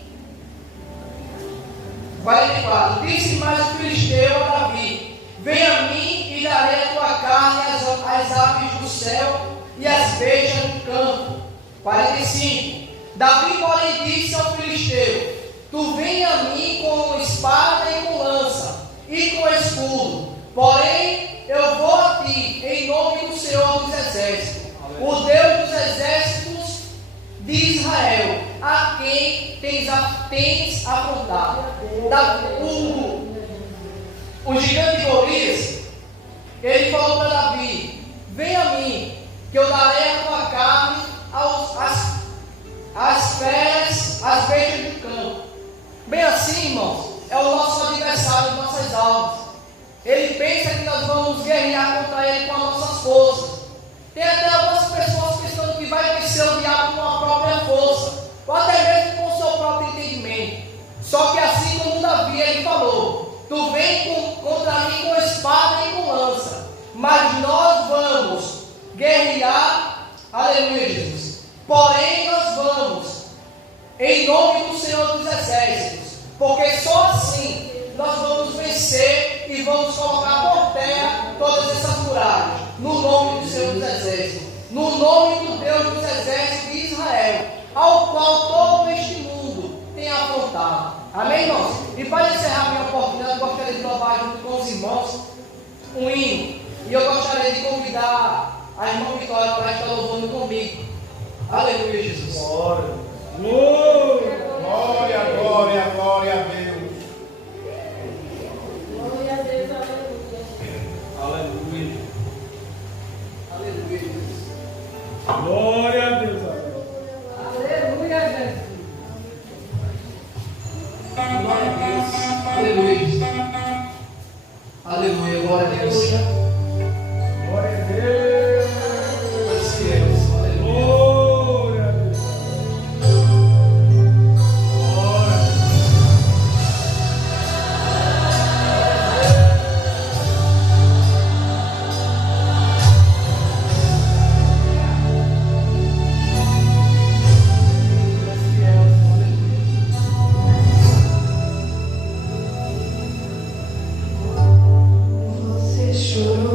44. Disse mais o filisteu a Davi: vem a mim e darei a tua carne às aves do céu e às bestas do campo. 45. Davi, porém, disse ao filisteu: tu vem a mim com espada e com lança e com escudo, porém eu vou a ti em nome do Senhor dos Exércitos, o Deus dos Exércitos de Israel, a quem tens afrontado. O gigante Golias, ele falou para Davi: vem a mim, que eu darei a tua carne às feras, às bestas do campo. Bem assim, irmãos, é o nosso adversário de nossas almas. Ele pensa que nós vamos guerrear contra ele com as nossas forças. Tem até algumas pessoas pensando que vai vencer o diabo com a própria força, ou até mesmo com o seu próprio entendimento. Só que assim como Davi, ele falou: tu vem contra mim com espada e com lança, mas nós vamos guerrear, aleluia, Jesus. Porém, nós vamos, em nome do Senhor dos Exércitos, porque só assim nós vamos vencer e vamos colocar por terra todas essas muralhas, no nome do Senhor dos Exércitos, no nome do Deus dos Exércitos de Israel, ao qual todo este mundo tem afrontado. Amém, irmãos? E para encerrar minha oportunidade, eu gostaria de louvar junto com os irmãos um hino. E eu gostaria de convidar a irmã Vitória para estar louvando comigo. Aleluia, Jesus. Glória. Glória, glória, glória a Deus. Glória a Deus, aleluia. Aleluia. Aleluia, Jesus. Glória a Deus. Aleluia, Jesus. Glória a Deus. Aleluia, Jesus. Aleluia, glória a Deus. Glória a Deus. Assim é, aleluia. Glória a Deus. Glória a Deus. Você chorou.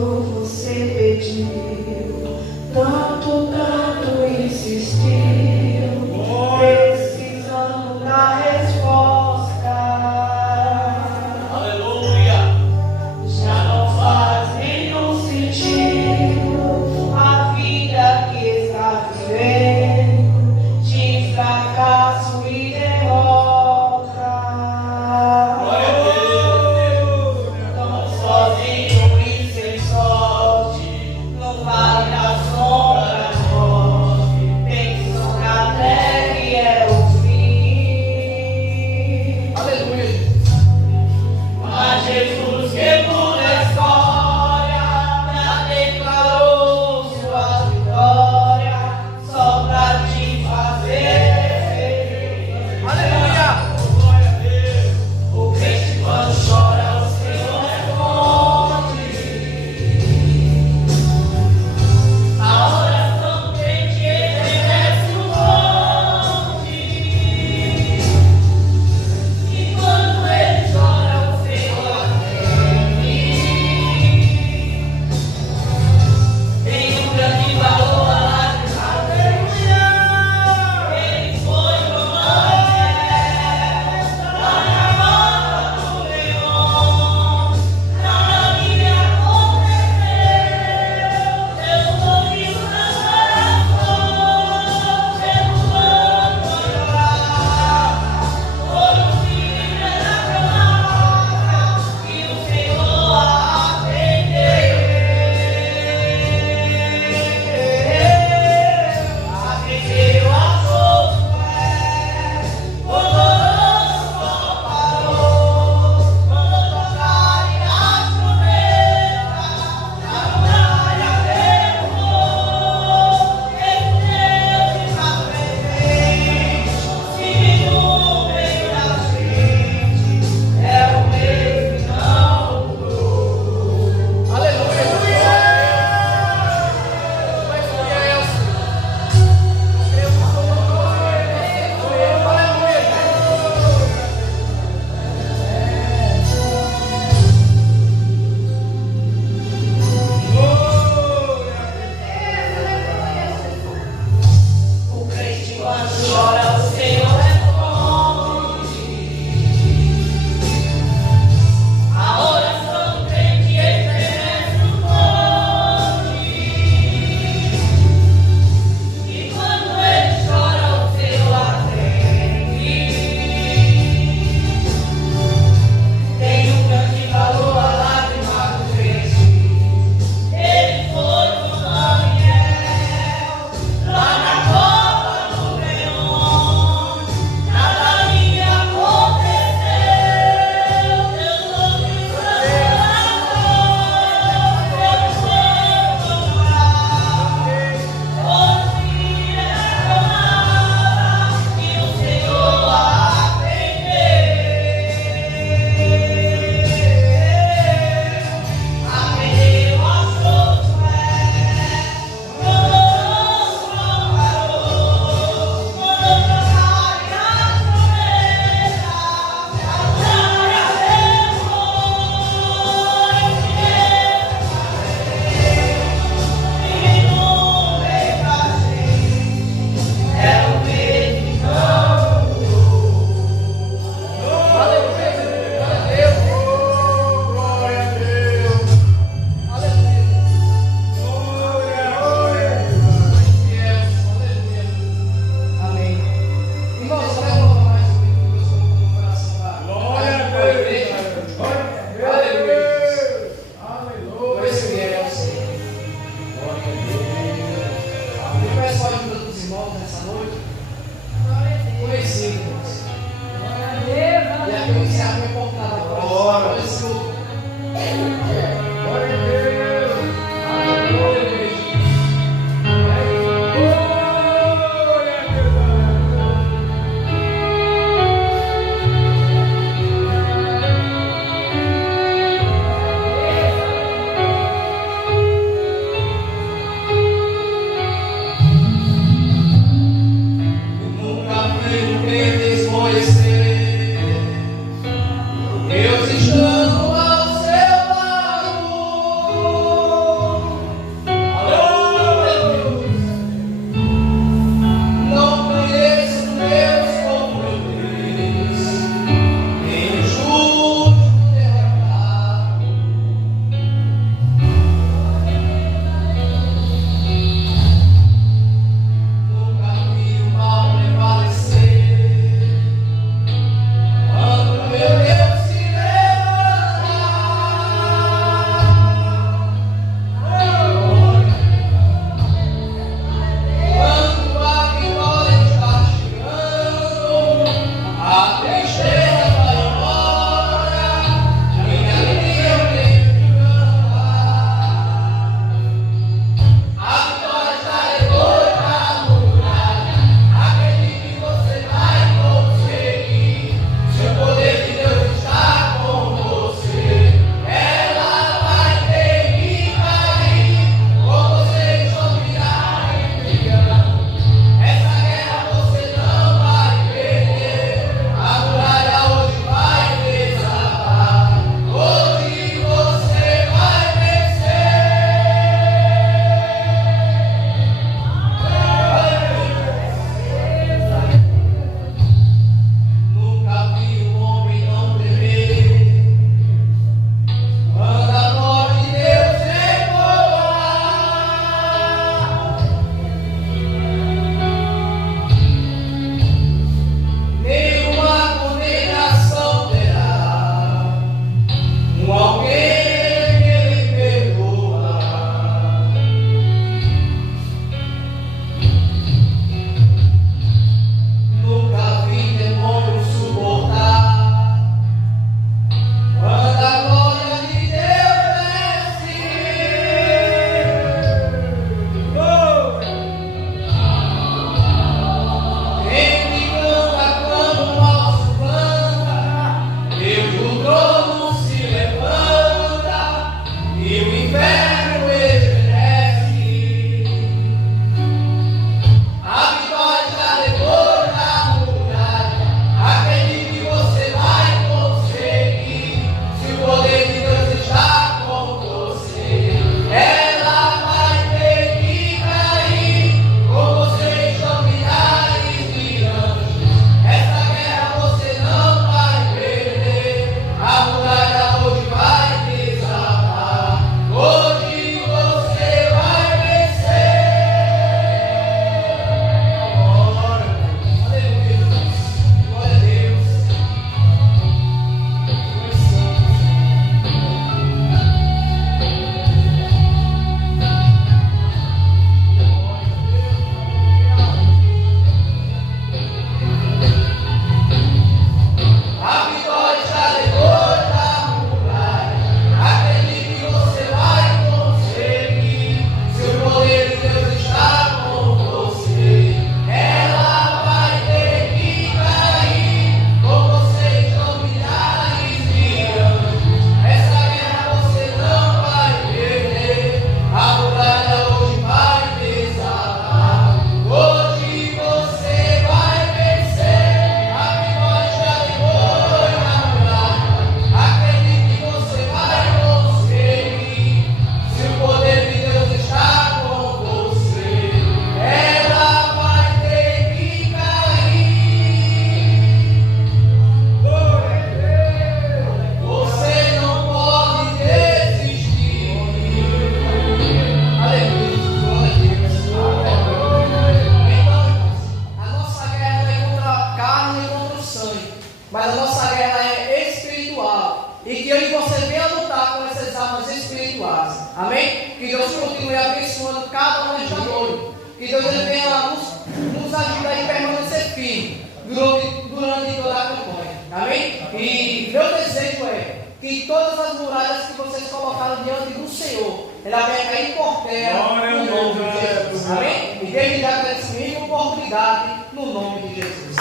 continue abençoando cada um nesta noite. Que Deus ele venha nos ajudar a permanecer firme durante toda a campanha. Amém? E meu desejo é que todas as muralhas que vocês colocaram diante do Senhor, ela venha cair por terra no nome de Jesus. Amém? E desde já agradecimento e oportunidade no nome de Jesus.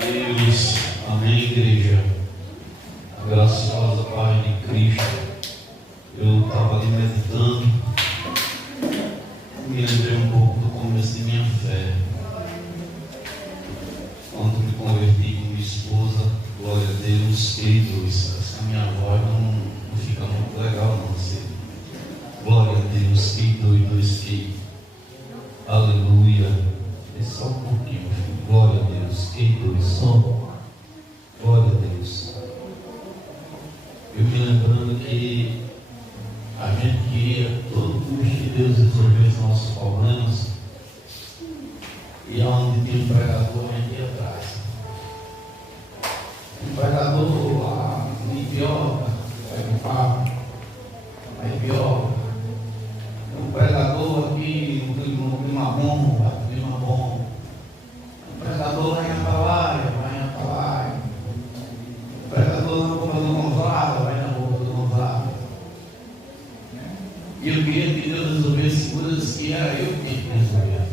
Deus, amém, igreja. Graciosa Pai de Cristo. Eu estava ali meditando, me lembrei um pouco do começo de minha fé. Quando me converti com minha esposa, glória a Deus, queridos, essa minha voz não fica muito legal, não sei. Glória a Deus, queridos, que aleluia. É só um pouquinho, filho. Glória a Deus, queridos, só. Glória a Deus. Eu me lembrando que a gente queria todo custo de Deus resolver os nossos problemas. E onde tinha um pregador, a gente ia atrás. Um pregador lá, de pioca, pega um papo, aí pioca. Um pregador aqui, no clima bom. Um pregador lá em Atalaia, um pregador na boca do Gonzaga, vai na boca do Gonzaga. E eu queria que Deus resolvesse coisas que era eu que tinha que resolver.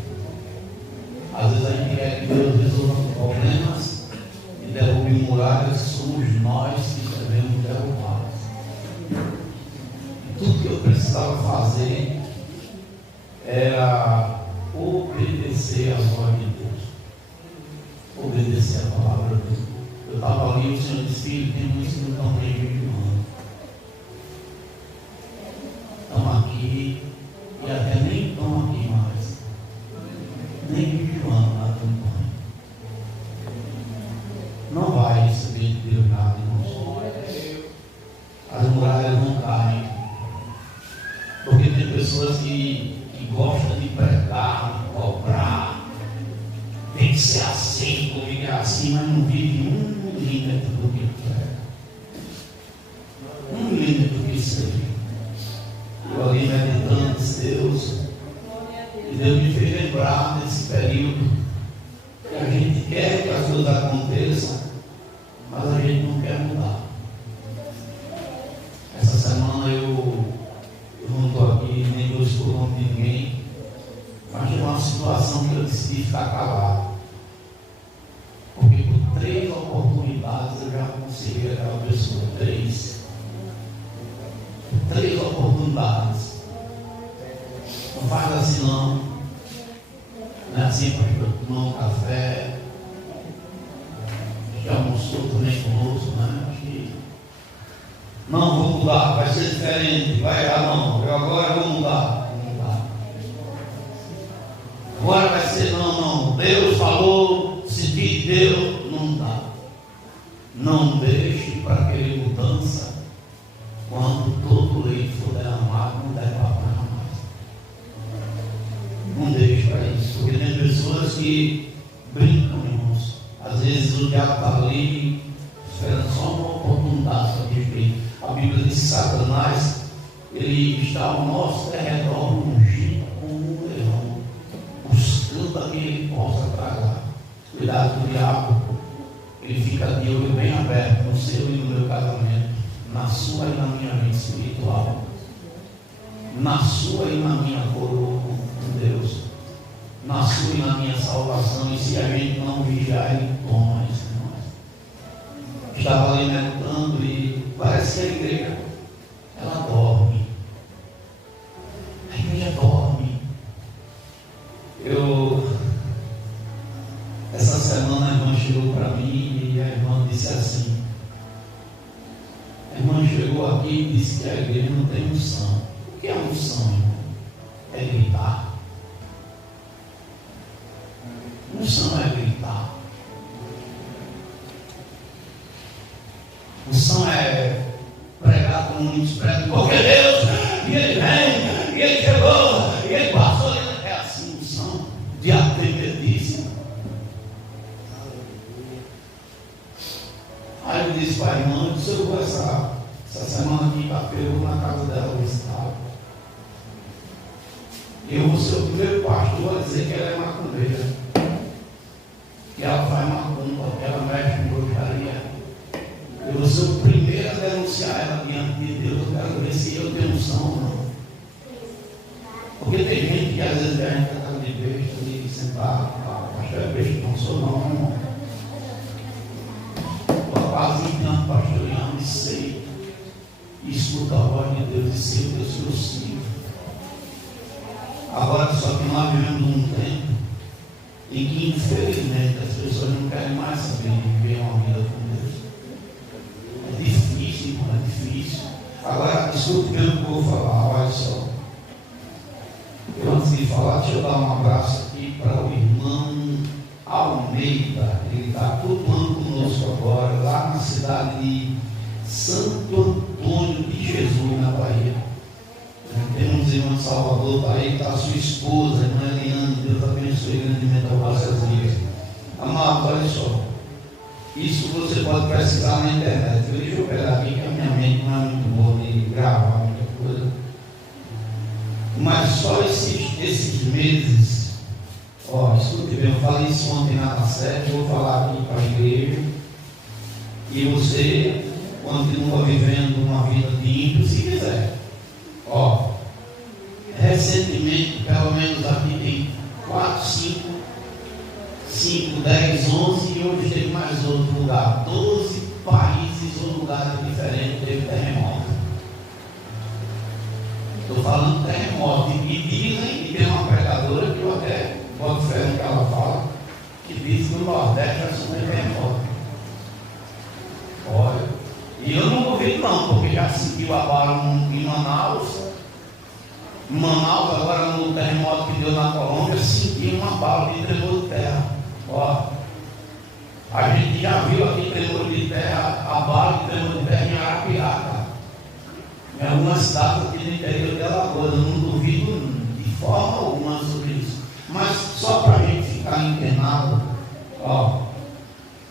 Às vezes a gente quer que Deus resolva problemas e derrube muralhas, somos nós que devemos derrubá-las. Tudo que eu precisava fazer era obedecer à voz de Deus, obedecer à palavra de Deus. Eu estava ali e o Senhor disse: filho, tem muitos que não estão nem vigiando. Estão aqui e até nem estão aqui mais, nem vigiando na campanha. Não vai receber de Deus nada, irmãos. As muralhas não caem, porque tem pessoas que gostam de pregar, de cobrar. Tem que ser assim, comigo é assim, mas não vive um milímetro do que prega, um milímetro do que serve. Eu ali meditando, Deus, e Deus me fez lembrar desse período que a gente quer que as coisas aconteçam, mas a gente não quer mudar. Essa semana eu não estou aqui, nem eu estou longe de ninguém, mas tem uma situação que eu decidi ficar calado. Porque por 3 oportunidades eu já aconselhei aquela pessoa. 3 oportunidades. Não faz assim não. Não é assim, pastor, tomar um café. Já almoçou também conosco, né? Acho que não, vou mudar, vai ser diferente, vai errar não. Eu agora vou mudar. Agora vai ser não. Deus falou, se diz Deus, não dá. Não deixe para querer mudança quando todo leite for derramado, não deve para mais. Não deixe para isso, porque tem pessoas que brincam, irmãos. Às vezes o diabo está ali esperando só uma oportunidade para descobrir. A Bíblia diz que Satanás, ele está ao nosso derredor, ungido como um leão, buscando a quem ele possa tragar. Cuidado com o diabo, ele fica de olho bem aberto no seu e no meu casamento, na sua e na minha vida espiritual, na sua e na minha coroa com Deus, na sua e na minha salvação. E se a gente não vigiar, ele toma isso em nós. Estava ali meditando e parece que a igreja, ela dorme. A igreja dorme. Essa semana a irmã chegou para mim e a irmã disse assim: a irmã chegou aqui e disse que a igreja não tem unção. O que é unção, irmão? É gritar. Unção é gritar. Unção é pregar como muitos pregam, porque Deus, e Ele vem, e Ele chegou, e Ele passou. É assim, unção. O diabo tem medo disso. Aí eu disse para a irmã, eu disse, eu vou essa semana de quinta-feira, eu vou na casa dela visitar. Eu vou ser o primeiro pastor a dizer que ela é macumbeira, que ela faz macumba, que ela mexe com bruxaria. Eu vou ser o primeiro a denunciar ela diante de Deus. Eu quero ver se eu tenho unção ou não. Porque tem gente que às vezes a gente está de besta, de sentar, pastor é besta, não sou não, irmão. Estou quase 20 anos pastoreando e sei, e escuto a voz de Deus e sei o que eu sigo. Agora, só que nós vivemos num tempo em que, infelizmente, as pessoas não querem mais saber de viver uma vida com Deus. É difícil, irmão, é difícil. Agora, escuta o que eu vou falar, olha só. Eu, antes de falar, deixa eu dar um abraço aqui para o irmão Almeida. Ele está atuando conosco agora, lá na cidade de Santo Antônio de Jesus, na Bahia. Temos irmão de Salvador, aí está a sua esposa, a irmã Eliane. Deus abençoe grandemente as vossas vidas. Amado, olha só. Isso você pode pesquisar na internet. Deixa eu pegar aqui, que a minha mente não é muito boa de gravar muita coisa. Mas só esses meses, escute bem, eu falei isso ontem na T7, eu vou falar aqui para a igreja. E você continua vivendo uma vida de ímpio, se quiser. Recentemente, pelo menos aqui tem 4, 5, 10, 11 e hoje tem mais outro lugar. 12 países ou lugares diferentes teve terremoto. Estou falando de terremoto. E dizem, e tem uma pregadora que eu até boto fé no que ela fala, que diz que no Nordeste vai sofrer terremoto. Olha, e eu não duvido não, porque já sentiu abalo em Manaus. Em Manaus, agora no terremoto que deu na Colômbia, sentiu uma bala de tremor de terra. A gente já viu aqui tremor de terra, a bala de tremor de terra em Arapiraca. Em algumas cidades aqui no interior de Alagoas. Eu não duvido de forma alguma sobre isso. Mas só para a gente ficar internado,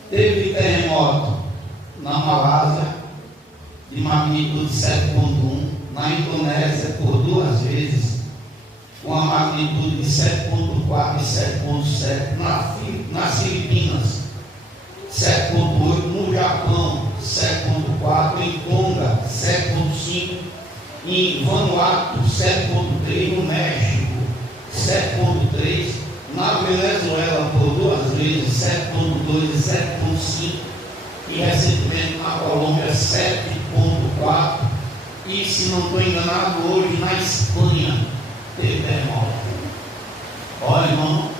teve terremoto na Malásia de magnitude 7.1. Na Indonésia, por 2 vezes, com a magnitude de 7.4 e 7.7, nas Filipinas, 7.8, no Japão, 7.4, em Tonga, 7.5, em Vanuatu, 7.3, no México, 7.3, na Venezuela, por 2 vezes, 7.2 e 7.5, e recentemente na Colômbia, 7.4. E, se não estou enganado, hoje na Espanha teve terremoto. Olha, irmão,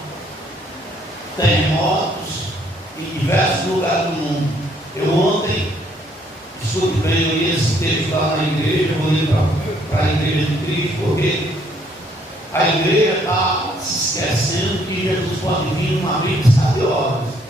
terremotos em diversos lugares do mundo. Eu ontem, escute bem, eu ia esse texto lá na igreja, eu vou ir para a igreja de Cristo, porque a igreja está se esquecendo que Jesus pode vir numa vida de 7 horas.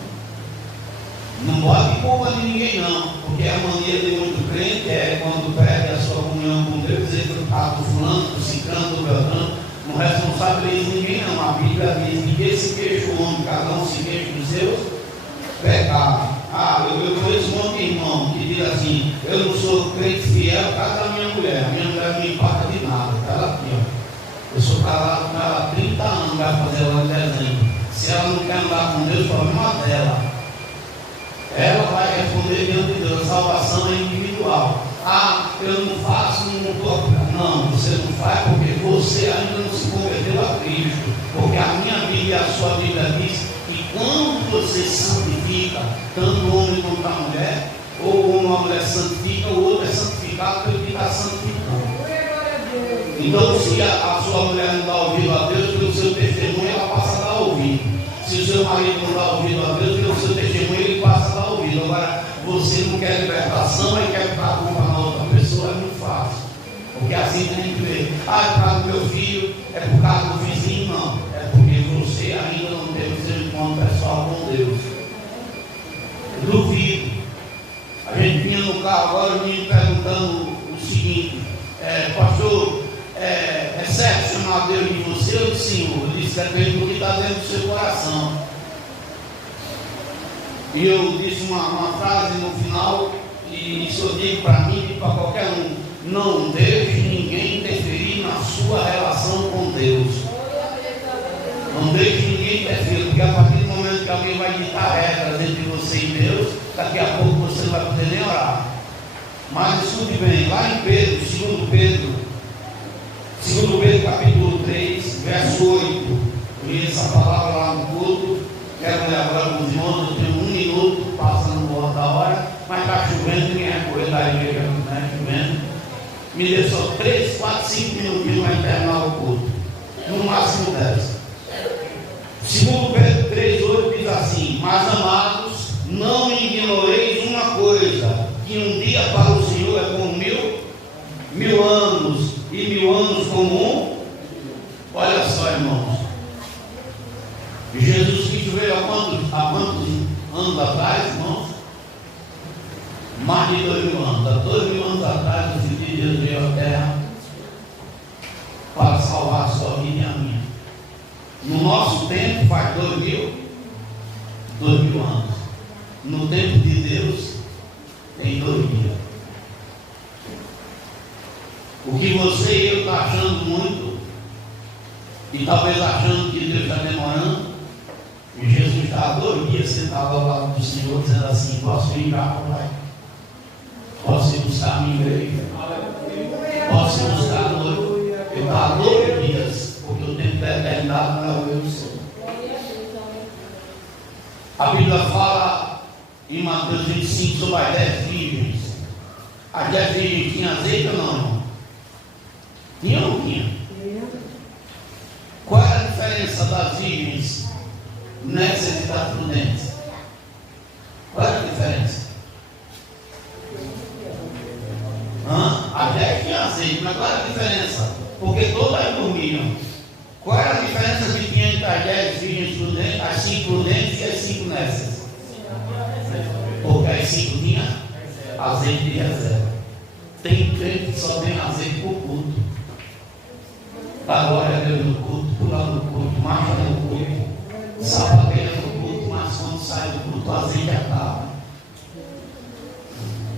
Não pode culpa de ninguém não, porque a mania de muito crente é quando perde a sua comunhão com Deus, dizer que está do fulano, do ciclano, do beltrano, não responsabiliza ninguém não. A Bíblia diz: ninguém se queixa o homem, cada um se queixa dos seus pecados. Eu conheço um outro irmão que diz assim: eu não sou crente fiel por causa da minha mulher, a minha mulher não me importa de nada, está ela aqui, eu sou casado com ela há 30 anos, vai fazer ela em dezembro. Se ela não quer andar com Deus, o problema dela. Ela vai responder diante de Deus. A salvação é individual. Eu não faço, não estou. Não, você não faz porque você ainda não se converteu a Cristo. Porque a minha Bíblia e a sua Bíblia diz que quando você santifica, tanto o homem quanto a mulher, ou uma mulher santifica, o outro é santificado pelo que está santificando. Então, se a sua mulher não dá ouvido a Deus, pelo seu testemunho, ela passa a dar ouvido. Se o seu marido não dá ouvido a Deus, pelo seu testemunho, ele passa a dar ouvido. Agora, você não quer libertação e quer ficar culpa na outra pessoa, é muito fácil. Porque assim tem que ver. É por causa do meu filho, é por causa do vizinho, não. É porque você ainda não teve o seu encontro pessoal com Deus. Eu duvido. A gente vinha no carro agora, me perguntando o seguinte: pastor, é certo chamar Deus de você ou de Senhor? Ele disse: depende do que está dentro do seu coração. E eu disse uma frase no final, e isso eu digo para mim e para qualquer um: não deixe ninguém interferir na sua relação com Deus. Não deixe ninguém interferir, porque a partir do momento que alguém vai ditar regras entre você e Deus, daqui a pouco você não vai poder nem orar. Mas escute bem, lá em Pedro, 2 Pedro capítulo 3, verso 8, eu li essa palavra lá no culto. Quero ler agora com os irmãos, eu tenho 1 minuto, passando no outro da hora, mas está chovendo, ninguém vai correr da igreja, não está chovendo. Me dê só 3, 4, 5 minutinhos para terminar o culto, no máximo 10. 2 Pedro 3, 8 diz assim: mas amados, não ignoreis uma coisa, que um dia para o Senhor é como 1000 anos, e 1000 anos como um. Olha só, irmãos, Jesus Cristo veio há quantos anos atrás, irmãos? Mais de 2000 anos. Há 2000 anos atrás, o Filho de Deus veio à terra para salvar a sua vida e a minha. No nosso tempo faz 2000 anos. No tempo de Deus tem 2 dias. O que você e eu estão achando muito, e talvez achando que Deus está demorando, e Jesus está há 2 dias sentado ao lado do Senhor, dizendo assim: posso ir já, Pai? Posso ir buscar a minha igreja? Posso ir buscar a noiva? Ele está há 2 dias, porque o tempo da eternidade não é o meu Senhor. A Bíblia fala em Mateus 25 sobre as 10 virgens. As 10 virgens tinham azeite ou não, irmão? Tinha ou não tinha? Qual é a diferença das virgens nessas e das prudentes? Qual é a diferença? As 10 tinham azeite, mas qual é a diferença? Porque todas dormiam. Qual era a diferença que tinha entre as 10 virgens prudentes, as 5 prudentes e as 5 nessas? Porque as 5 tinham azeite de reserva. Tem crente que só tem azeite por culto. Dá glória a Deus no culto, pula no culto, marcha no culto, sapateia no culto, mas quando sai do culto, o azeite acaba.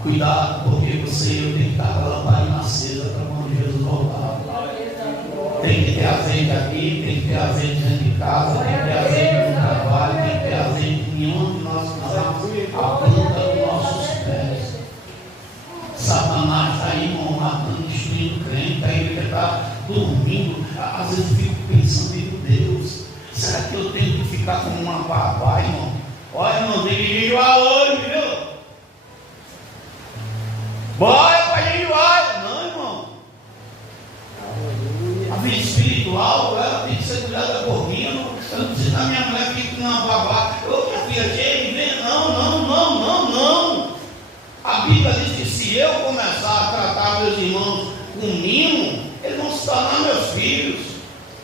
Cuidado, porque você e eu tem que estar com a lamparina acesa para quando Jesus voltar. Tem que ter azeite aqui, tem que ter azeite dentro de casa, tem que ter azeite no trabalho, tem que ter azeite em onde nós pisamos a planta dos nossos pés. Satanás está aí, irmão, matando, destruindo o crente, a igreja está dormindo. Às vezes eu fico pensando, meu Deus, será que eu tenho que ficar como uma babá, irmão? Olha, irmão, tem que jejuar hoje, viu? Bora para jejuar! Não, irmão. A vida espiritual, ela tem que ser cuidada por mim. Eu não preciso da minha mulher que fica uma babá. Eu, minha filha, vem. Não. A Bíblia diz que se eu começar a tratar meus irmãos com mimo, eles vão se tornar meus filhos.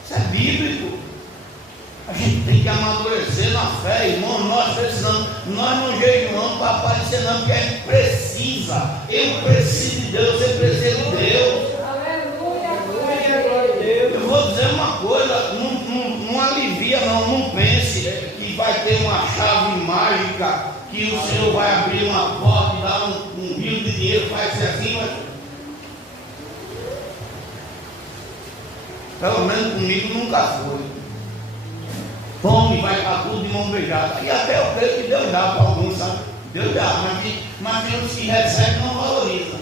Isso é bíblico. A gente tem que amadurecer na fé, irmão. Nós precisamos, nós não jejuamos para aparecer, não, porque a gente precisa. Eu preciso de Deus, você precisa de Deus. Eu vou dizer uma coisa, não alivia, não pense que vai ter uma chave mágica, que o Senhor vai abrir uma porta e dar um rio de dinheiro, vai ser assim, mas... Pelo menos comigo nunca foi. Tome, vai estar tudo de mão beijada. E até eu creio que Deus dá para alguns, sabe? Deus dá, mas tem uns que recebem e não valorizam.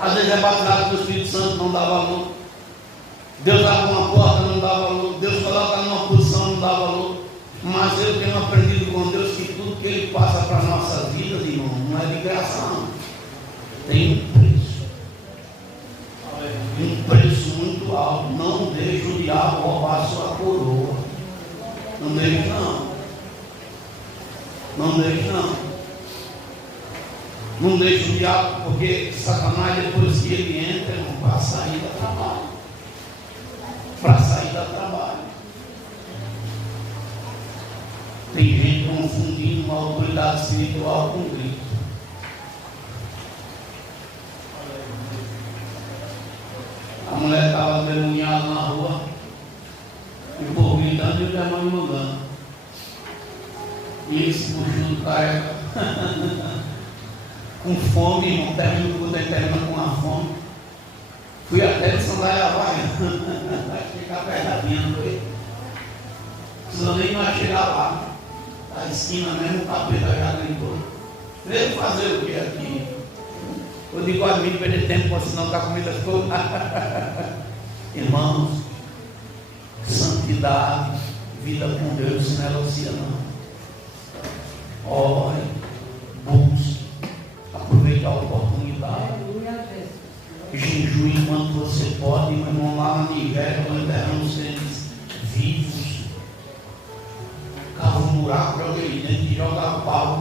Às vezes é batizado pelo Espírito Santo, não dá valor. Deus abre uma porta, não dá valor. Deus coloca numa posição, não dá valor. Mas eu tenho aprendido com Deus que tudo que Ele passa para a nossa vida, irmão, não é de graça, não. Tem um preço. Um preço muito alto. Não deixe o diabo roubar a sua coroa. Não deixe, não. Não deixe, não. Não deixe o diabo, porque Satanás, depois que ele entra, irmão, para sair da trabalho. Para sair da trabalho. Tem gente confundindo uma autoridade espiritual com Cristo. A mulher estava vergonhada na rua, e o povo gritando e o demônio mandando. E ele se puxou do careca. Com fome, irmão, termino quando ele termina com a fome. Fui até de sandália havaiana. Ficar apertadinho, foi. Senão nem vai chegar lá. A esquina mesmo, o capeta já gritou. Veio fazer o que aqui? Eu digo a mim, perder tempo, porque senão a comida toda. Irmãos, santidade, vida com Deus se negocia não. Ore, busque, aproveite a oportunidade. Jejue enquanto você pode, meu irmão, lá na Nigéria, nós enterramos eles vivos. Cava um buraco, joga ele dentro e joga pau